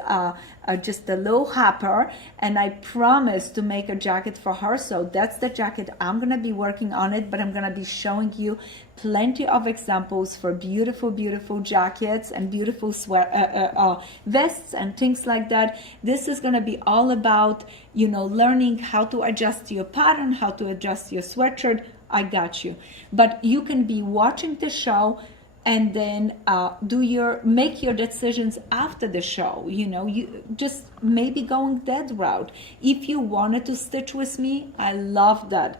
just a little hopper, and I promised to make a jacket for her. So that's the jacket. I'm gonna be working on it, but I'm gonna be showing you plenty of examples for beautiful, beautiful jackets and beautiful vests and things like that. This is gonna be all about, you know, learning how to adjust your pattern, how to adjust your sweatshirt. I got you. But you can be watching the show and then make your decisions after the show. You know, you just maybe going that route. If you wanted to stitch with me, I love that,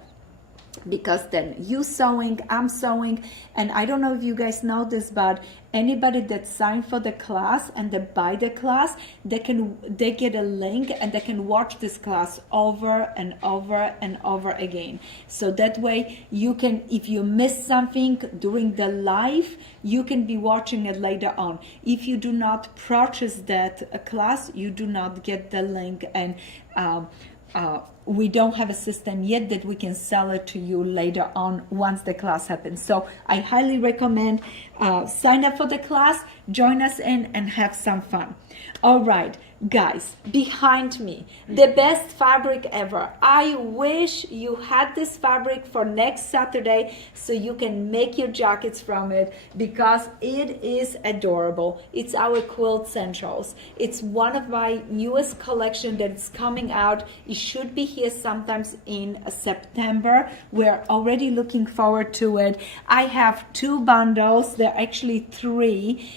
because then you sewing, I'm sewing. And I don't know if you guys know this, but anybody that signed for the class and they buy the class, they get a link and they can watch this class over and over and over again. So that way you can, if you miss something during the live, you can be watching it later on. If you do not purchase that class, you do not get the link, and we don't have a system yet that we can sell it to you later on once the class happens. So I highly recommend sign up for the class, join us in, and have some fun. All right, guys, behind me, the best fabric ever. I wish you had this fabric for next Saturday so you can make your jackets from it, because it is adorable. It's our Quilt Essentials. It's one of my newest collection that's coming out. It should be here sometimes in September. We're already looking forward to it. I have 2 bundles. There are actually 3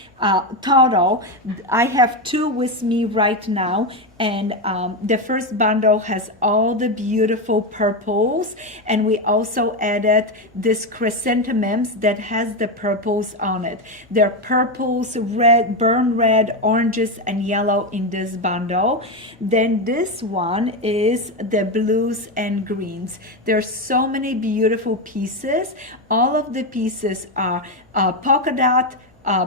total. I have 2 with me right now, and the first bundle has all the beautiful purples, and we also added this chrysanthemums that has the purples on it. There are purples, red, burnt red, oranges, and yellow in this bundle. Then this one is the blues and greens. There are so many beautiful pieces. All of the pieces are polka dot,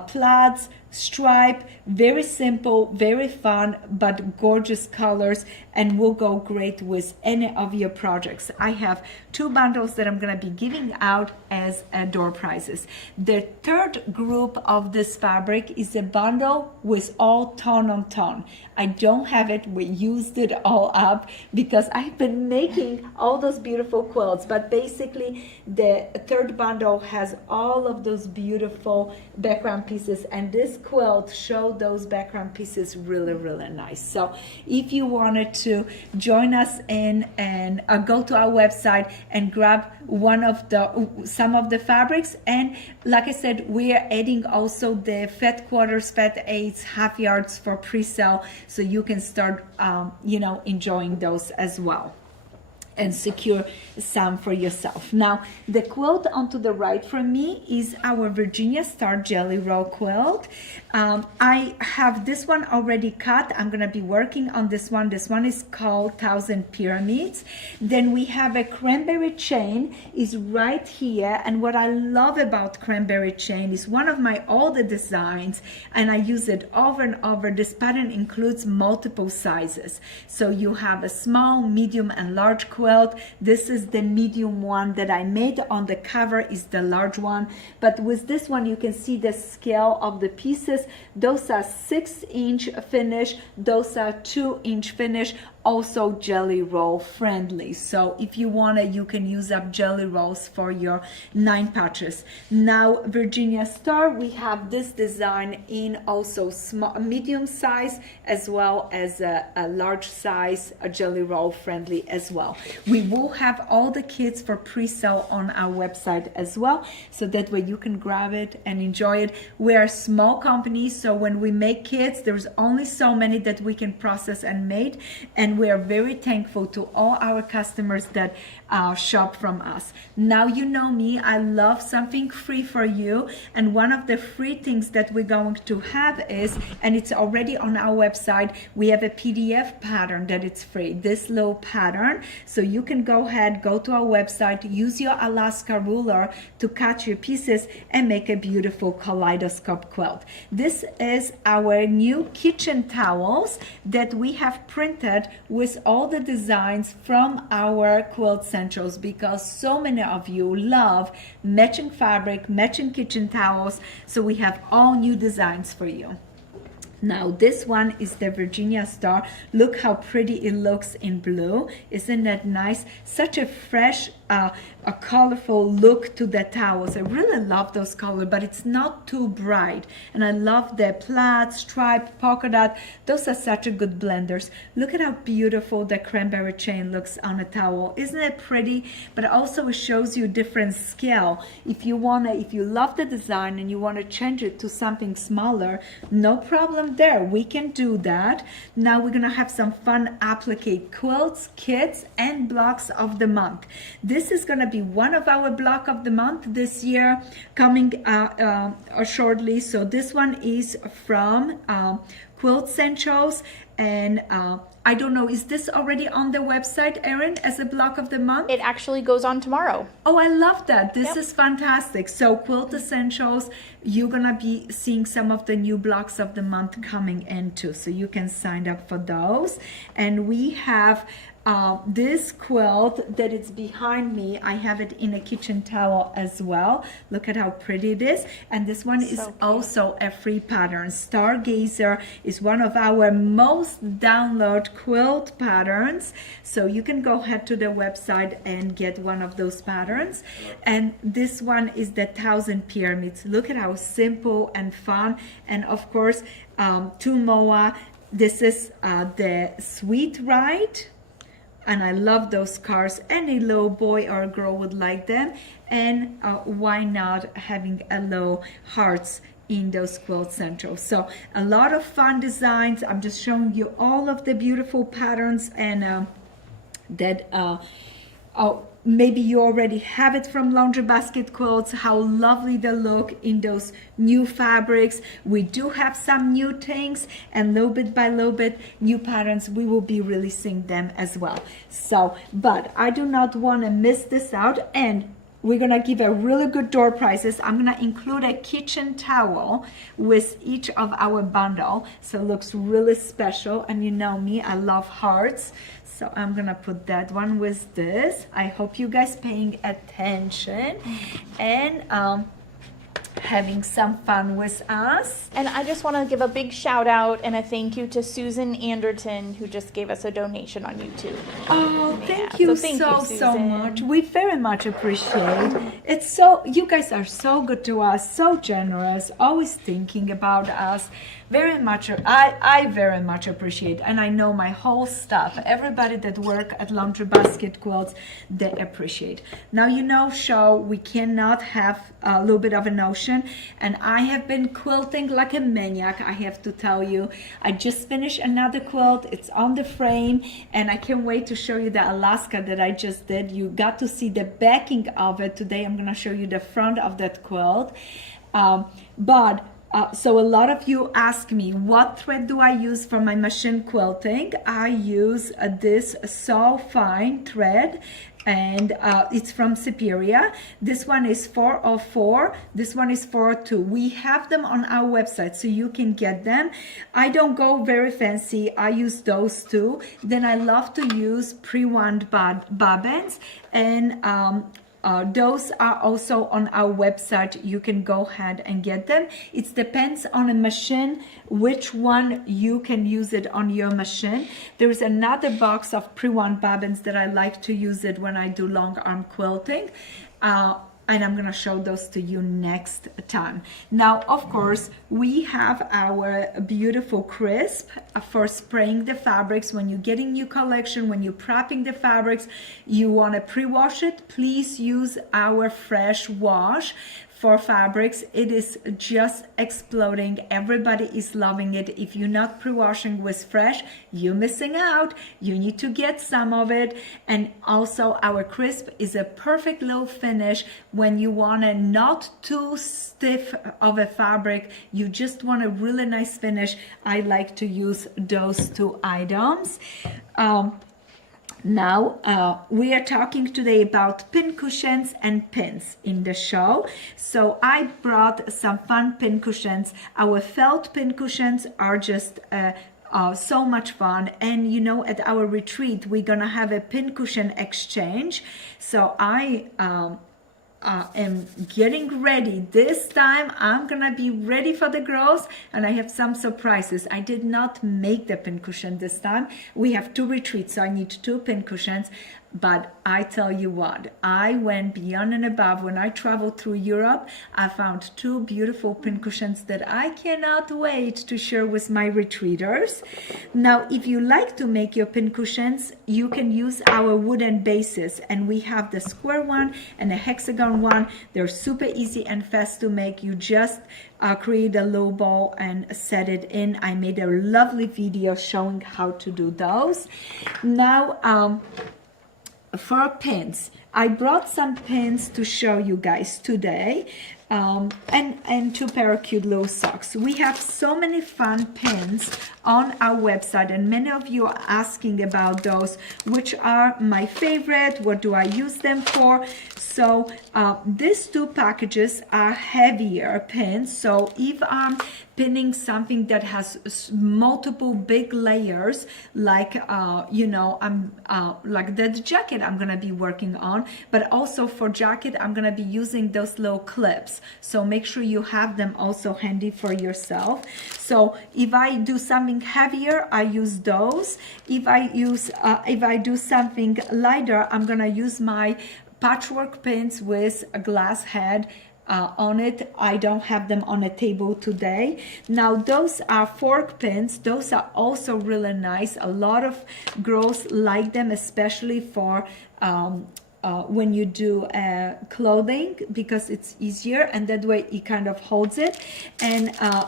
plaids, stripe, very simple, very fun, but gorgeous colors, and will go great with any of your projects. I have 2 bundles that I'm going to be giving out as door prizes. The third group of this fabric is a bundle with all ton on ton. I don't have it. We used it all up because I've been making all those beautiful quilts, but basically the third bundle has all of those beautiful background pieces, and this quilt showed those background pieces really, really nice. So if you wanted to join us in and go to our website and grab some of the fabrics, and like I said, we are adding also the fat quarters, fat eighths, half yards for pre-sale, so you can start enjoying those as well and secure some for yourself. Now, the quilt onto the right from me is our Virginia Star Jelly Roll quilt. I have this one already cut. I'm gonna be working on this one. This one is called 1000 Pyramids. Then we have a cranberry chain is right here. And what I love about cranberry chain is one of my older designs, and I use it over and over. This pattern includes multiple sizes. So you have a small, medium, and large quilt. This is the medium one that I made. On the cover is the large one, but with this one you can see the scale of the pieces. Those are 6-inch finish, those are 2-inch finish, also jelly roll friendly. So if you want it, you can use up jelly rolls for your 9 patches. Now Virginia Star, we have this design in also small, medium size, as well as a large size, a jelly roll friendly as well. We will have all the kits for pre-sale on our website as well, so that way you can grab it and enjoy it. We are a small company, so when we make kits, there's only so many that we can process and make, and and we are very thankful to all our customers that shop from us. Now you know me, I love something free for you, and one of the free things that we're going to have is, and it's already on our website, we have a PDF pattern that it's free, this little pattern. So you can go ahead, go to our website, use your Alaska ruler to cut your pieces and make a beautiful kaleidoscope quilt. This is our new kitchen towels that we have printed with all the designs from our Quilt Essentials, because so many of you love matching fabric, matching kitchen towels. So we have all new designs for you. Now this one is the Virginia Star. Look how pretty it looks in blue. Isn't that nice? Such a fresh, a colorful look to the towels. I really love those colors, but it's not too bright. And I love the plaid, stripe, polka dot. Those are such a good blenders. Look at how beautiful the cranberry chain looks on a towel. Isn't it pretty? But also it shows you different scale. If you love the design and you want to change it to something smaller, no problem there. We can do that. Now we're gonna have some fun applique quilts, kits, and blocks of the month. This is gonna be one of our block of the month this year, coming shortly. So this one is from Quilt Essentials, and I don't know, is this already on the website, Erin, as a block of the month? It actually goes on tomorrow. Oh, I love that. This Yep. is fantastic. So Quilt Essentials, you're gonna be seeing some of the new blocks of the month coming in too, so you can sign up for those. And we have this quilt that is behind me. I have it in a kitchen towel as well. Look at how pretty it is. And this one is cute. also a free pattern. Stargazer is one of our most downloaded quilt patterns. So you can go ahead to the website and get one of those patterns. And this one is the 1,000 Pyramids. Look at how simple and fun. And of course, to Moa, this is the Sweet Ride. And I love those cars. Any little boy or girl would like them. And why not having a little hearts in those Quilt Essentials. So a lot of fun designs. I'm just showing you all of the beautiful patterns, and maybe you already have it from Laundry Basket Quilts, how lovely they look in those new fabrics. We do have some new things, and little bit by little bit, new patterns, we will be releasing them as well. So, but I do not want to miss this out, and we're gonna give a really good door prices. I'm gonna include a kitchen towel with each of our bundle, so it looks really special. And you know me, I love hearts. So I'm gonna put that one with this. I hope you guys paying attention and having some fun with us. And I just want to give a big shout out and a thank you to Susan Anderton, who just gave us a donation on YouTube. Oh, thank Yeah, you so thank so you, so Susan. much. We very much appreciate. It's so, you guys are so good to us, so generous, always thinking about us. Very much, I very much appreciate, and I know my whole staff, everybody that work at Laundry Basket Quilts, they appreciate. Now, you know, show we cannot have a little bit of an ocean, and I have been quilting like a maniac, I have to tell you. I just finished another quilt. It's on the frame, and I can't wait to show you the Alaska that I just did. You got to see the backing of it. Today I'm gonna show you the front of that quilt. So a lot of you ask me, what thread do I use for my machine quilting? I use this So Fine thread, and it's from Superior. This one is 404. This one is 402. We have them on our website, so you can get them. I don't go very fancy. I use those two. Then I love to use pre-wound bobbins, and those are also on our website. You can go ahead and get them. It depends on a machine which one you can use it on your machine. There is another box of pre-wound bobbins that I like to use it when I do long arm quilting. And I'm gonna show those to you next time. Now, of course, we have our beautiful crisp for spraying the fabrics. When you're getting new collection, when you're prepping the fabrics, you wanna pre-wash it, please use our fresh wash for fabrics. It is just exploding. Everybody is loving it. If you're not pre-washing with fresh, you're missing out. You need to get some of it. And also our crisp is a perfect low finish when you want a not too stiff of a fabric. You just want a really nice finish. I like to use those two items. Now, we are talking today about pin cushions and pins in the show. So I brought some fun pin cushions. Our felt pin cushions are just so much fun. And you know, at our retreat, we're gonna have a pin cushion exchange. So I am getting ready. This time I'm gonna be ready for the girls, and I have some surprises. I did not make the pin cushion this time. We have 2 retreats, so I need 2 pin cushions. But I tell you what, I went beyond and above. When I traveled through Europe, I found 2 beautiful pin cushions that I cannot wait to share with my retreaters. Now, if you like to make your pin cushions, you can use our wooden bases. And we have the square one and a hexagon one. They're super easy and fast to make. You just create a low ball and set it in. I made a lovely video showing how to do those. Now, for pins, I brought some pins to show you guys today, and 2 pair of cute little socks. We have so many fun pins on our website, and many of you are asking about those, which are my favorite, what do I use them for. So these 2 packages are heavier pins. So if I'm pinning something that has multiple big layers, like you know, I'm like that jacket I'm gonna be working on, but also for jacket I'm gonna be using those little clips. So make sure you have them also handy for yourself. So if I do something heavier, I use those. If I do something lighter, I'm gonna use my patchwork pins with a glass head on it. I don't have them on a table today. Now those are fork pins. Those are also really nice. A lot of girls like them, especially for when you do clothing, because it's easier and that way it kind of holds it. And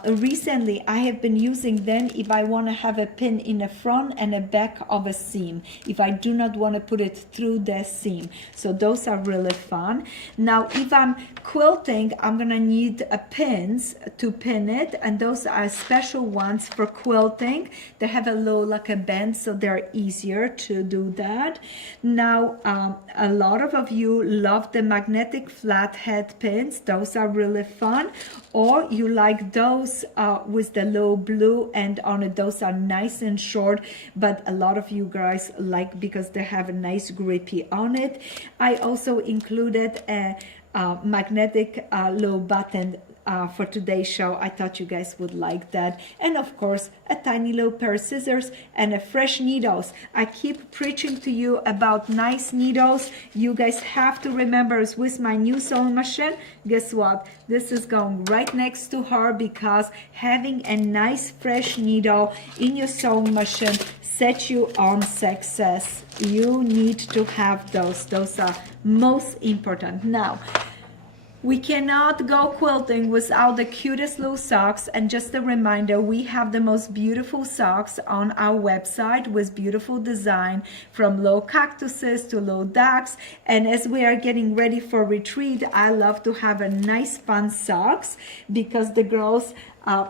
recently I have been using them if I want to have a pin in the front and the back of a seam, if I do not want to put it through the seam. So those are really fun. Now if I'm quilting, I'm gonna need pins to pin it, and those are special ones for quilting. They have a little like a bend, so they're easier to do that. Now a lot of you love the magnetic flathead pins. Those are really fun. Or you like those with the low blue end on it. Those are nice and short, but a lot of you guys like because they have a nice grippy on it. I also included a magnetic low button for today's show. I thought you guys would like that. And of course, a tiny little pair of scissors and a fresh needles. I keep preaching to you about nice needles. You guys have to remember, with my new sewing machine, guess what? This is going right next to her, because having a nice fresh needle in your sewing machine sets you on success. You need to have those. Those are most important. Now, we cannot go quilting without the cutest little socks. And just a reminder, we have the most beautiful socks on our website with beautiful design, from little cactuses to little ducks. And as we are getting ready for retreat, I love to have a nice fun socks, because the girls,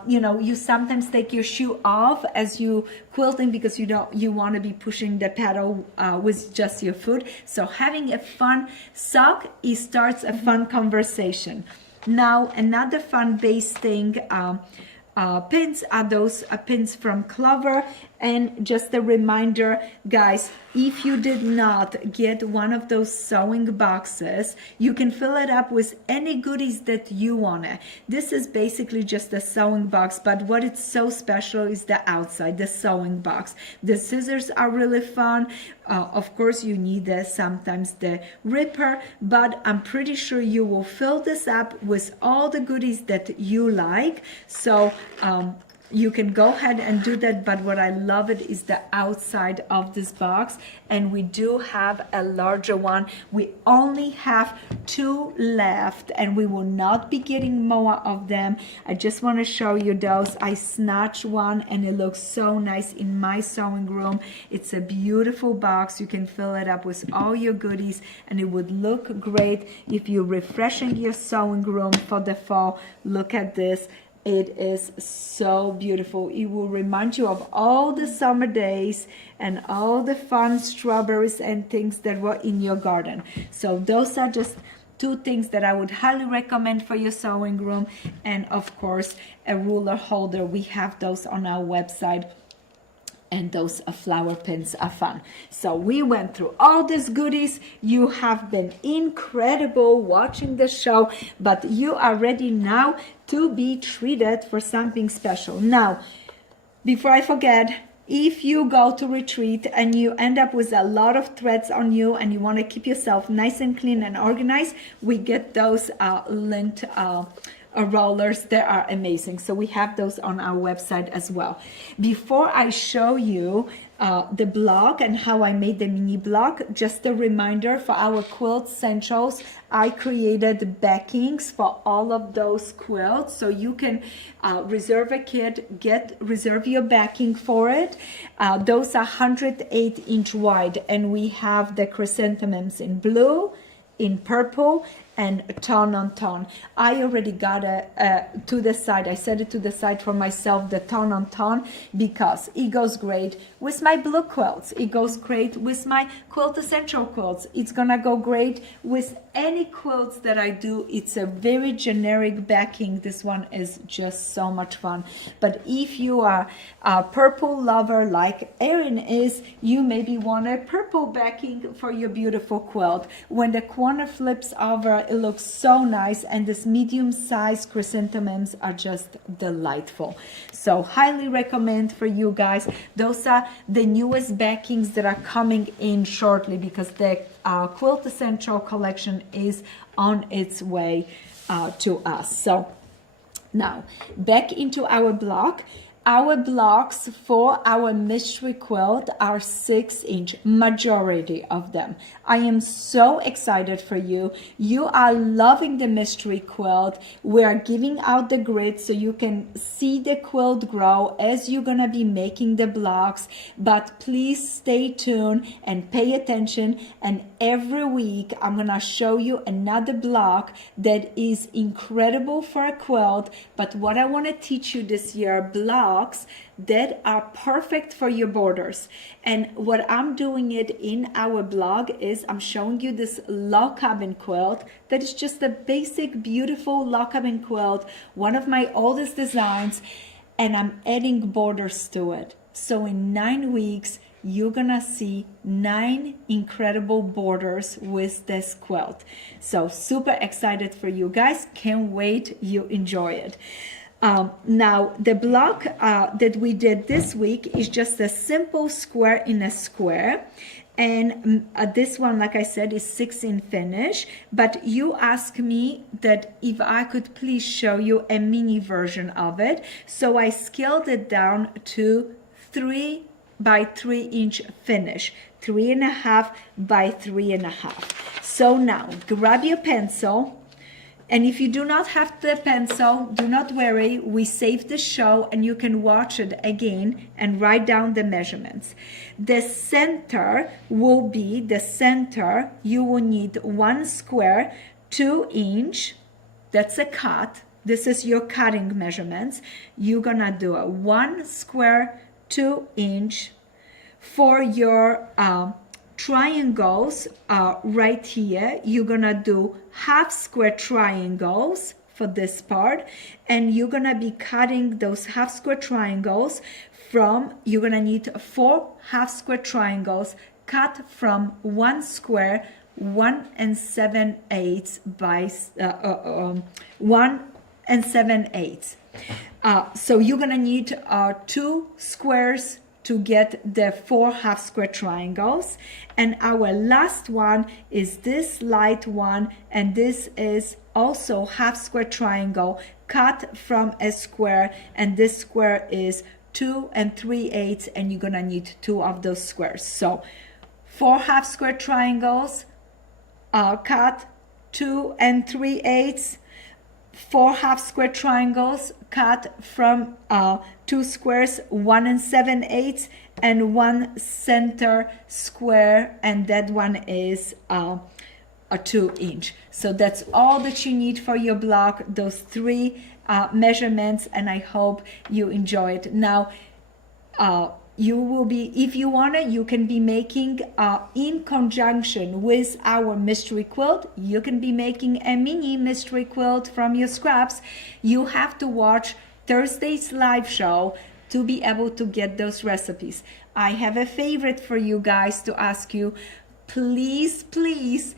you know, you sometimes take your shoe off as you quilting because you want to be pushing the pedal with just your foot. So having a fun sock, it starts a fun conversation. Now another fun base thing, pins are those pins from Clover. And just a reminder, guys, if you did not get one of those sewing boxes, you can fill it up with any goodies that you want. This is basically just a sewing box, but what is so special is the outside, the sewing box. The scissors are really fun. Of course, you need sometimes the ripper, but I'm pretty sure you will fill this up with all the goodies that you like. So you can go ahead and do that, but what I love it is the outside of this box, and we do have a larger one. We only have 2 left, and we will not be getting more of them. I just want to show you those. I snatched one, and it looks so nice in my sewing room. It's a beautiful box. You can fill it up with all your goodies, and it would look great if you're refreshing your sewing room for the fall. Look at this. It is so beautiful. It will remind you of all the summer days and all the fun strawberries and things that were in your garden. So those are just 2 things that I would highly recommend for your sewing room. And of course, a ruler holder. We have those on our website. And those flower pins are fun. So we went through all these goodies. You have been incredible watching the show, but you are ready now to be treated for something special. Now, before I forget, if you go to retreat and you end up with a lot of threads on you and you want to keep yourself nice and clean and organized, we get those lint rollers. They are amazing. So we have those on our website as well. Before I show you the block and how I made the mini block, just a reminder for our Quilt Essentials, I created backings for all of those quilts, so you can reserve a kit, reserve your backing for it. Those are 108-inch wide, and we have the chrysanthemums in blue, in purple, and tone on tone. I already got to the side. I set it to the side for myself, the tone on tone, because it goes great with my blue quilts. It goes great with my Quilt Essential quilts. It's gonna go great with any quilts that I do. It's a very generic backing. This one is just so much fun. But if you are a purple lover like Erin is, you maybe want a purple backing for your beautiful quilt. When the corner flips over, it looks so nice, and this medium-sized chrysanthemums are just delightful. So highly recommend for you guys. Those are the newest backings that are coming in shortly, because the Quilt Essential collection is on its way to us. So now back into our block. Our blocks for our mystery quilt are 6-inch, majority of them. I am so excited for you. You are loving the mystery quilt. We are giving out the grid so you can see the quilt grow as you're gonna be making the blocks. But please stay tuned and pay attention, and every week I'm gonna show you another block that is incredible for a quilt. But what I want to teach you this year, blocks that are perfect for your borders. And what I'm doing it in our blog is I'm showing you this log cabin quilt that is just a basic, beautiful log cabin quilt, one of my oldest designs, and I'm adding borders to it. So in 9 weeks, you're gonna see 9 incredible borders with this quilt. So super excited for you guys. Can't wait you enjoy it. Now the block that we did this week is just a simple square in a square, and this one, like I said, is 6-inch finish. But you asked me that if I could please show you a mini version of it, so I scaled it down to 3 by 3-inch finish, 3.5 by 3.5. So now grab your pencil. And if you do not have the pencil, do not worry. We saved the show and you can watch it again and write down the measurements. The center will be the center. You will need 1 square, 2-inch. That's a cut. This is your cutting measurements. You're gonna do a 1 square, 2-inch for your triangles right here. You're gonna do half square triangles for this part, and you're gonna be cutting those half square triangles from, you're gonna need 4 half square triangles cut from 1 square 1 7/8 by 1 7/8. So you're gonna need 2 squares to get the 4 half square triangles. And our last one is this light one, and this is also half square triangle cut from a square, and this square is 2 3/8, and you're gonna need 2 of those squares. So 4 half square triangles, cut 2 3/8, 4 half square triangles, cut from 2 squares, 1 7/8, and 1 center square, and that one is a 2-inch. So that's all that you need for your block, those 3 measurements, and I hope you enjoy it. Now, you will be, if you want to, you can be making in conjunction with our mystery quilt, you can be making a mini mystery quilt from your scraps. You have to watch Thursday's live show to be able to get those recipes. I have a favorite for you guys to ask you. Please, please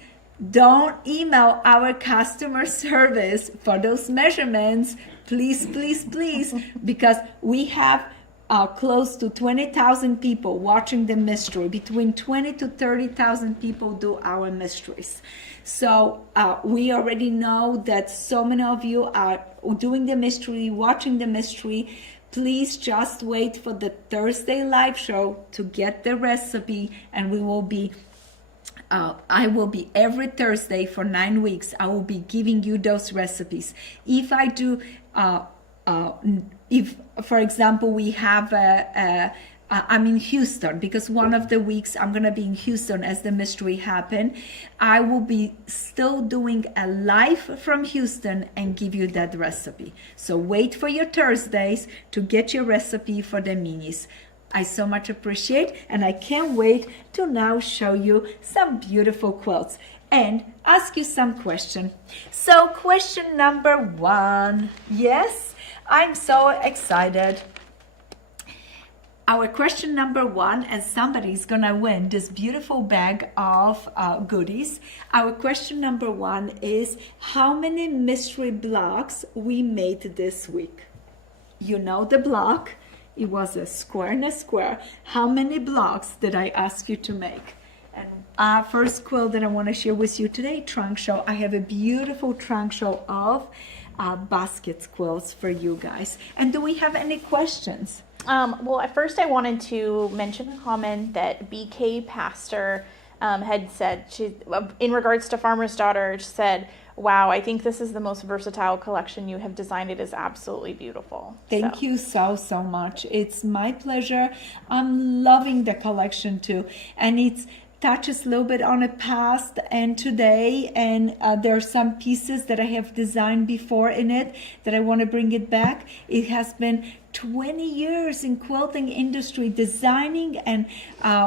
don't email our customer service for those measurements. Please, please, please, because we have close to 20,000 people watching the mystery. Between 20 to 30,000 people do our mysteries. So we already know that so many of you are doing the mystery, watching the mystery. Please just wait for the Thursday live show to get the recipe, and we will be I will be every Thursday for 9 weeks. I will be giving you those recipes. If I do if, for example, we have I'm in Houston, because one of the weeks I'm going to be in Houston as the mystery happen, I will be still doing a live from Houston and give you that recipe. So wait for your Thursdays to get your recipe for the minis. I so much appreciate, and I can't wait to now show you some beautiful quilts and ask you some question. So question number 1. Yes, I'm so excited. Our question number 1, and somebody's gonna win this beautiful bag of goodies. Our question number 1 is, how many mystery blocks we made this week? You know the block. It was a square and a square. How many blocks did I ask you to make? And first quilt that I want to share with you today, trunk show. I have a beautiful trunk show of baskets quilts for you guys. And do we have any questions? Well, at first I wanted to mention a comment that BK Pastor had said. She, in regards to Farmer's Daughter, she said, "Wow, I think this is the most versatile collection you have designed. It is absolutely beautiful." Thank you so much. It's my pleasure. I'm loving the collection too. And it's touches a little bit on the past and today, and there are some pieces that I have designed before in it that I want to bring it back. It has been 20 years in quilting industry, designing and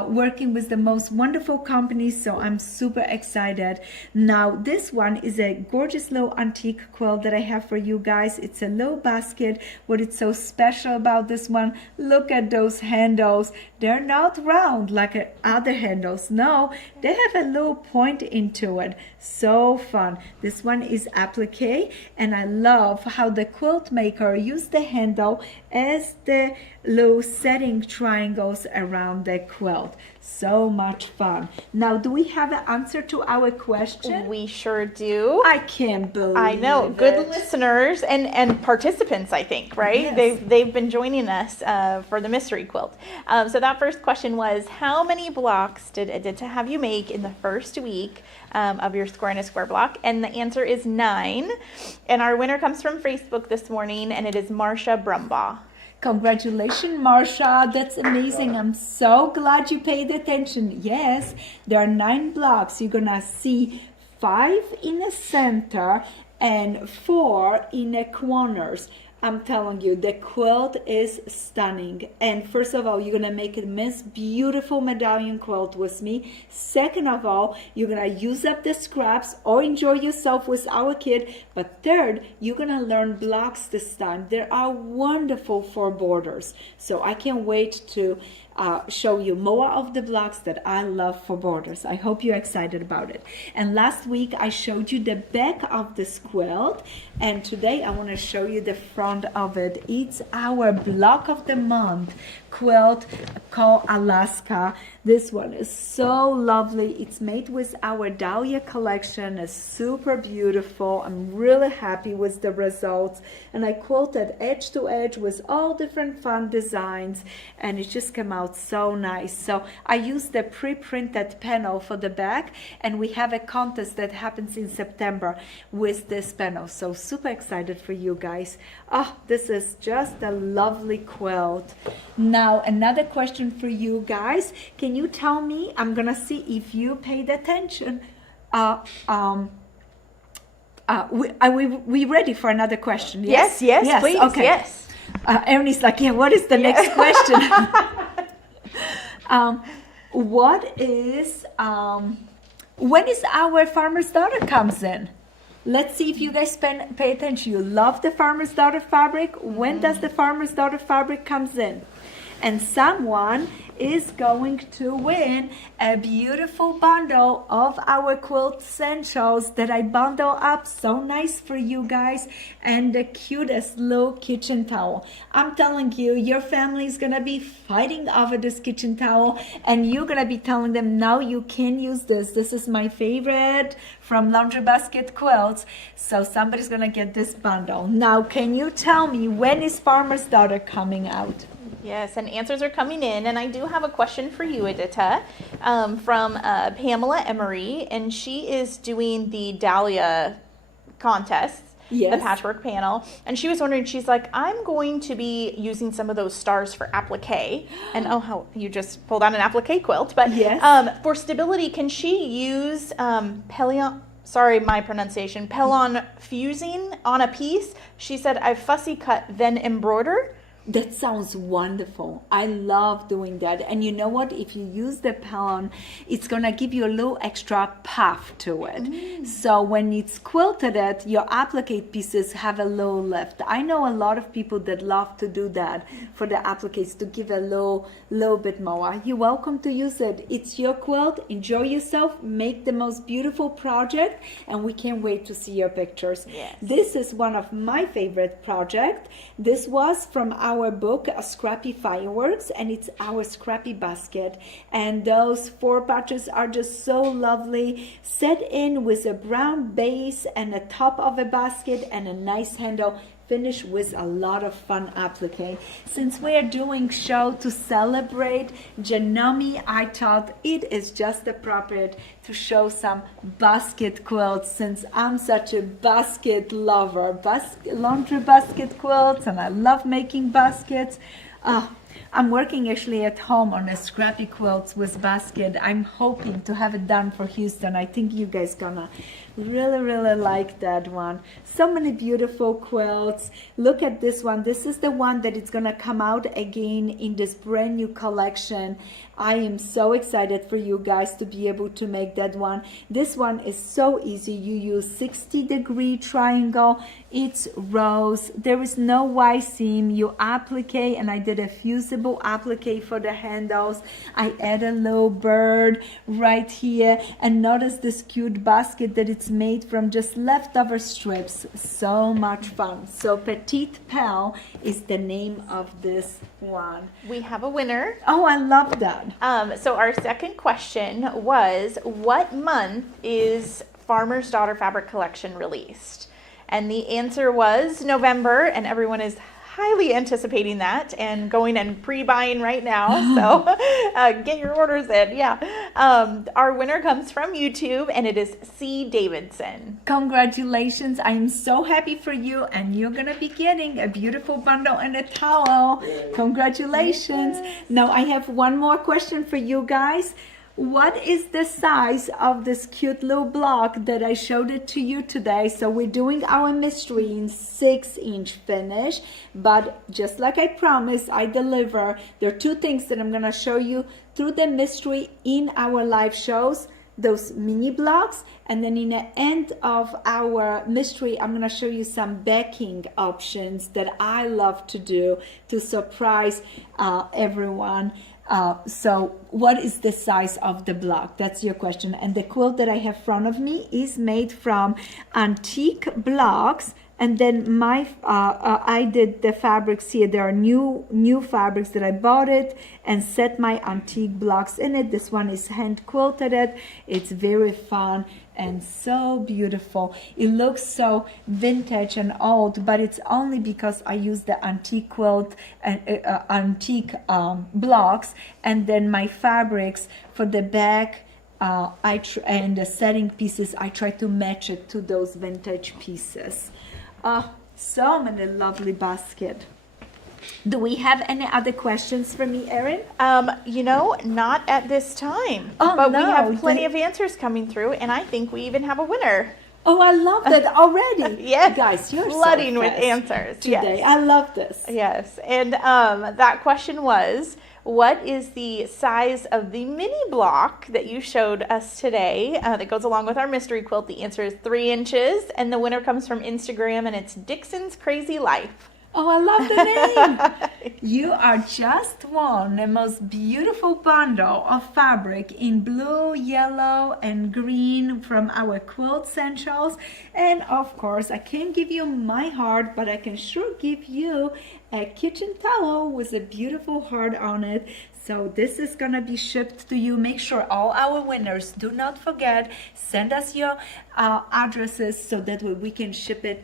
working with the most wonderful companies, so I'm super excited. Now this one is a gorgeous little antique quilt that I have for you guys. It's a little basket. What is so special about this one, look at those handles. They're not round like other handles. No, they have a little point into it. So fun. This one is applique, and I love how the quilt maker used the handle as the little setting triangles around the quilt. So much fun. Now, do we have an answer to our question? We sure do. I can't believe it. I know. Good listeners and participants, I think, right? Yes. They've been joining us for the mystery quilt. So that first question was, how many blocks did Edyta have you make in the first week of your square and a square block? And the answer is 9. And our winner comes from Facebook this morning, and it is Marcia Brumbaugh. Congratulations, Marsha. That's amazing. I'm so glad you paid attention. Yes, there are 9 blocks. You're gonna see 5 in the center and 4 in the corners. I'm telling you, the quilt is stunning. And first of all, you're gonna make this beautiful medallion quilt with me. Second of all, you're gonna use up the scraps or enjoy yourself with our kid. But third, you're gonna learn blocks this time. There are wonderful for borders. So I can't wait to show you more of the blocks that I love for borders. I hope you're excited about it. And last week I showed you the back of this quilt, and today I want to show you the front of it. It's our block of the month quilt called Alaska. This one is so lovely. It's made with our Dahlia collection. It's super beautiful. I'm really happy with the results. And I quilted edge to edge with all different fun designs, and it just came out so nice. So I used the pre-printed panel for the back, and we have a contest that happens in September with this panel. So super excited for you guys. Oh, this is just a lovely quilt. Now another question for you guys. Can you tell me, I'm gonna see if you paid attention. We ready for another question? Yes, please. Okay. Yes. Ernie's like, yeah, what is the next question? When is our Farmer's Daughter comes in? Let's see if you guys pay attention. You love the Farmer's Daughter fabric. When does the Farmer's Daughter fabric comes in? And someone is going to win a beautiful bundle of our Quilt Essentials that I bundle up so nice for you guys, and the cutest little kitchen towel. I'm telling you, your family is gonna be fighting over this kitchen towel, and you're gonna be telling them, now you can use this. This is my favorite from Laundry Basket Quilts. So somebody's gonna get this bundle. Now, can you tell me, when is Farmer's Daughter coming out? Yes, and answers are coming in. And I do have a question for you, Edyta, from Pamela Emery, and she is doing the Dahlia contest, Yes. the patchwork panel. And she was wondering, she's like, I'm going to be using some of those stars for applique. And oh, how you just pulled out an applique quilt. But Yes. For stability, can she use sorry, my pronunciation, Pellon fusing on a piece? She said, I fussy cut, then embroider. That sounds wonderful. I love doing that. And you know what? If you use the Pellon, it's going to give you a little extra puff to it. So when it's quilted, your applique pieces have a little lift. I know a lot of people that love to do that for the appliques, to give a little bit more. You're welcome to use it. It's your quilt. Enjoy yourself. Make the most beautiful project. And we can't wait to see your pictures. Yes. This is one of my favorite projects. This was from our book, Scrappy Fireworks, and it's our scrappy basket. And those 4 patches are just so lovely, set in with a brown base and a top of a basket and a nice handle, finished with a lot of fun applique. Since we are doing show to celebrate Janome, I thought it is just appropriate to show some basket quilts, since I'm such a basket lover. Laundry basket quilts, and I love making baskets. I'm working actually at home on a scrappy quilts with basket. I'm hoping to have it done for Houston. I think you guys gonna really like that one. So many beautiful quilts. Look at this one. This is the one that is gonna come out again in this brand new collection. I am so excited for you guys to be able to make that one. This one is so easy. You use 60-degree triangle. It's rose. There is no Y seam. You applique, and I did a fusible applique for the handles. I add a little bird right here, and notice this cute basket that it's made from just leftover strips. So much fun. So Petite Pelle is the name of this one. We have a winner. Oh, I love that. So our second question was, what month is Farmer's Daughter Fabric Collection released? And the answer was November, and everyone is highly anticipating that and going and pre-buying right now. So get your orders in. Yeah. Our winner comes from YouTube, and it is C. Davidson. Congratulations. I am so happy for you, and you're going to be getting a beautiful bundle and a towel. Congratulations. Now I have one more question for you guys. What is the size of this cute little block that I showed it to you today? So we're doing our mystery in 6-inch finish, but just like I promised, I deliver. There are 2 things that I'm gonna show you through the mystery in our live shows, those mini blocks, and then in the end of our mystery, I'm gonna show you some backing options that I love to do to surprise everyone. So what is the size of the block? That's your question. And the quilt that I have in front of me is made from antique blocks And then I did the fabrics here. There are new fabrics that I bought it and set my antique blocks in it. This one is hand quilted it. It's very fun and so beautiful. It looks so vintage and old, but it's only because I use the antique quilt and antique blocks, and then my fabrics for the back and the setting pieces, I try to match it to those vintage pieces. So many lovely baskets. Do we have any other questions for me, Erin? Not at this time. Oh, but no. we have plenty of answers coming through, and I think we even have a winner. Oh, I love that already. Yes. Guys, you're flooding so with fast answers today. Yes. I love this. Yes. And that question was, what is the size of the mini block that you showed us today that goes along with our mystery quilt? The answer is 3 inches, and the winner comes from Instagram, and it's Dixon's Crazy Life. Oh, I love the name. You are just won the most beautiful bundle of fabric in blue, yellow, and green from our Quilt Essentials. And of course, I can't give you my heart, but I can sure give you a kitchen towel with a beautiful heart on it. So this is gonna be shipped to you. Make sure all our winners, do not forget, send us your addresses so that way we can ship it,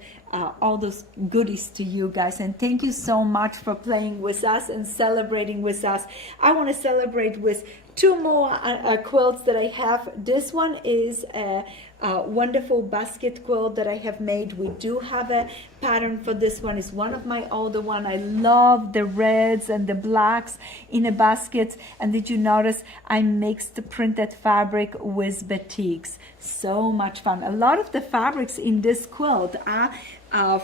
all those goodies to you guys. And thank you so much for playing with us and celebrating with us. I want to celebrate with 2 more quilts that I have. This one is a wonderful basket quilt that I have made. We do have a pattern for this one. It's one of my older one. I love the reds and the blacks in a basket. And did you notice I mixed the printed fabric with batiks? So much fun. A lot of the fabrics in this quilt are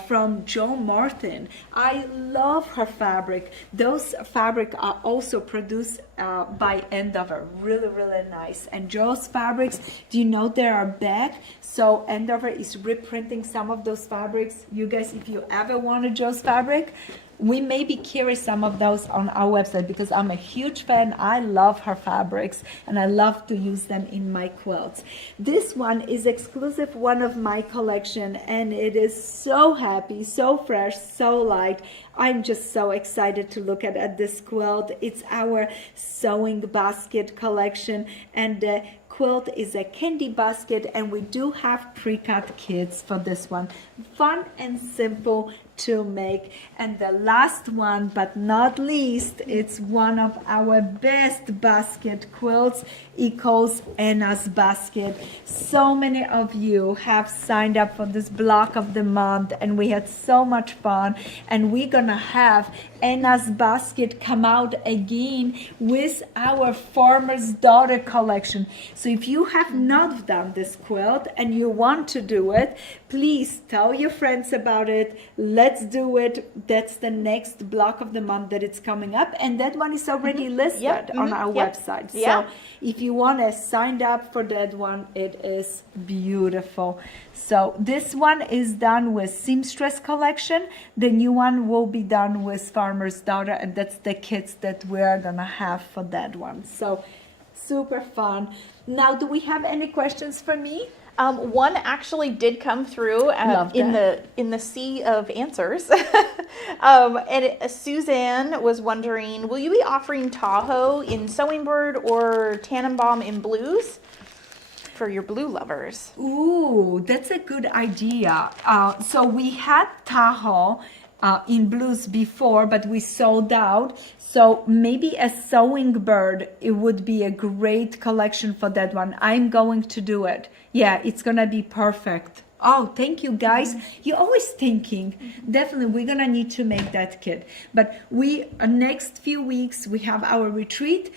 from Jo Martin. I love her fabric. Those fabric are also produced by Endover. Really, really nice. And Jo's fabrics, do you know they are back? So Endover is reprinting some of those fabrics. You guys, if you ever wanted Jo's fabric, we maybe carry some of those on our website because I'm a huge fan. I love her fabrics and I love to use them in my quilts. This one is exclusive one of my collection, and it is so happy, so fresh, so light. I'm just so excited to look at this quilt. It's our sewing basket collection, and the quilt is a candy basket, and we do have pre-cut kits for this one. Fun and simple to make. And the last one but not least, it's one of our best basket quilts. It calls Anna's Basket. So many of you have signed up for this block of the month, and we had so much fun, and we're gonna have Anna's Basket come out again with our Farmer's Daughter collection. So if you have not done this quilt and you want to do it, please tell your friends about it. Let's do it. That's the next block of the month that it's coming up, and that one is already listed on our website. So if you want to sign up for that one, it is beautiful. So this one is done with Seamstress collection. The new one will be done with Farmer's Daughter, and that's the kits that we're gonna have for that one. So super fun. Now, do we have any questions for me? One actually did come through in the sea of answers. Suzanne was wondering, will you be offering Tahoe in Sewing Bird or Tannenbaum in blues for your blue lovers? Ooh, that's a good idea. So we had Tahoe in blues before, but we sold out. So maybe a Sewing Bird, it would be a great collection for that one. I'm going to do it. Yeah, it's gonna be perfect. Oh, thank you guys. You're always thinking. Definitely, we're gonna need to make that kit. But next few weeks, we have our retreat.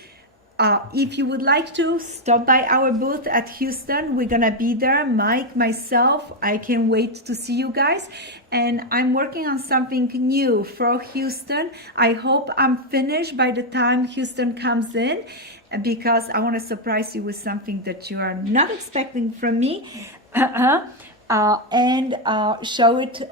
If you would like to stop by our booth at Houston, we're gonna be there. Mike, myself, I can't wait to see you guys. And I'm working on something new for Houston. I hope I'm finished by the time Houston comes in, because I want to surprise you with something that you are not expecting from me, and show it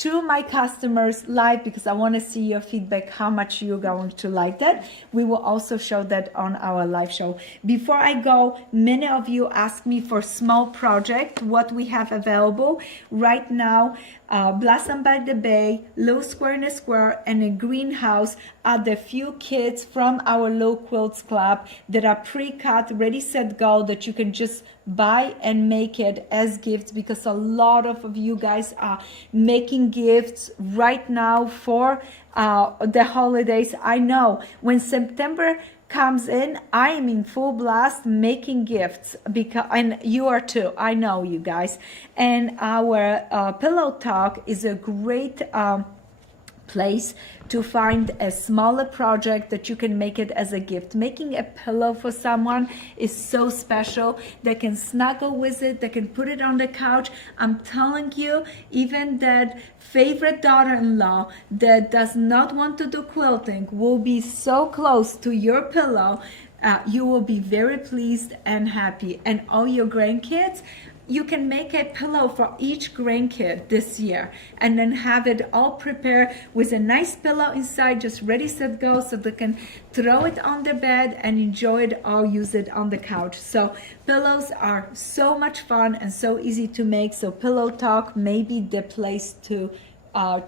to my customers live because I want to see your feedback, how much you're going to like that. We will also show that on our live show. Before I go, many of you ask me for small project, what we have available right now. Blossom by the Bay, Low Square in a Square, and a Greenhouse are the few kits from our Low Quilts Club that are pre-cut, ready, set, go, that you can just buy and make it as gifts, because a lot of you guys are making gifts right now for the holidays. I know when September comes in, I am in full blast making gifts, because, and you are too, I know you guys. And our Pillow Talk is a great place to find a smaller project that you can make it as a gift. Making a pillow for someone is so special. They can snuggle with it, they can put it on the couch. I'm telling you, even that favorite daughter-in-law that does not want to do quilting will be so close to your pillow. You will be very pleased and happy. And all your grandkids, you can make a pillow for each grandkid this year and then have it all prepared with a nice pillow inside, just ready, set, go, so they can throw it on the bed and enjoy it or use it on the couch. So pillows are so much fun and so easy to make. So Pillow Talk may be the place to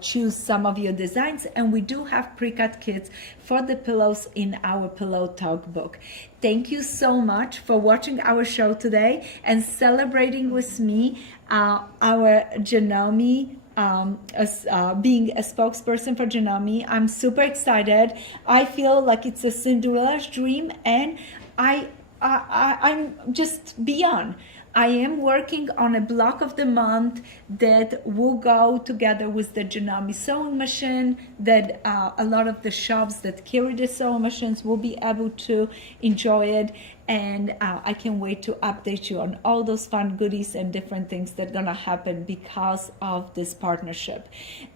choose some of your designs, and we do have pre-cut kits for the pillows in our Pillow Talk book. Thank you so much for watching our show today and celebrating with me our Janome, being a spokesperson for Janome. I'm super excited. I feel like it's a Cinderella's dream, and I'm just beyond. I am working on a block of the month that will go together with the Janome sewing machine, that a lot of the shops that carry the sewing machines will be able to enjoy it. And I can't wait to update you on all those fun goodies and different things that are gonna happen because of this partnership.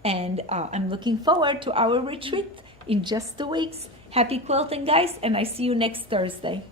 And I'm looking forward to our retreat in just 2 weeks. Happy quilting, guys, and I see you next Thursday.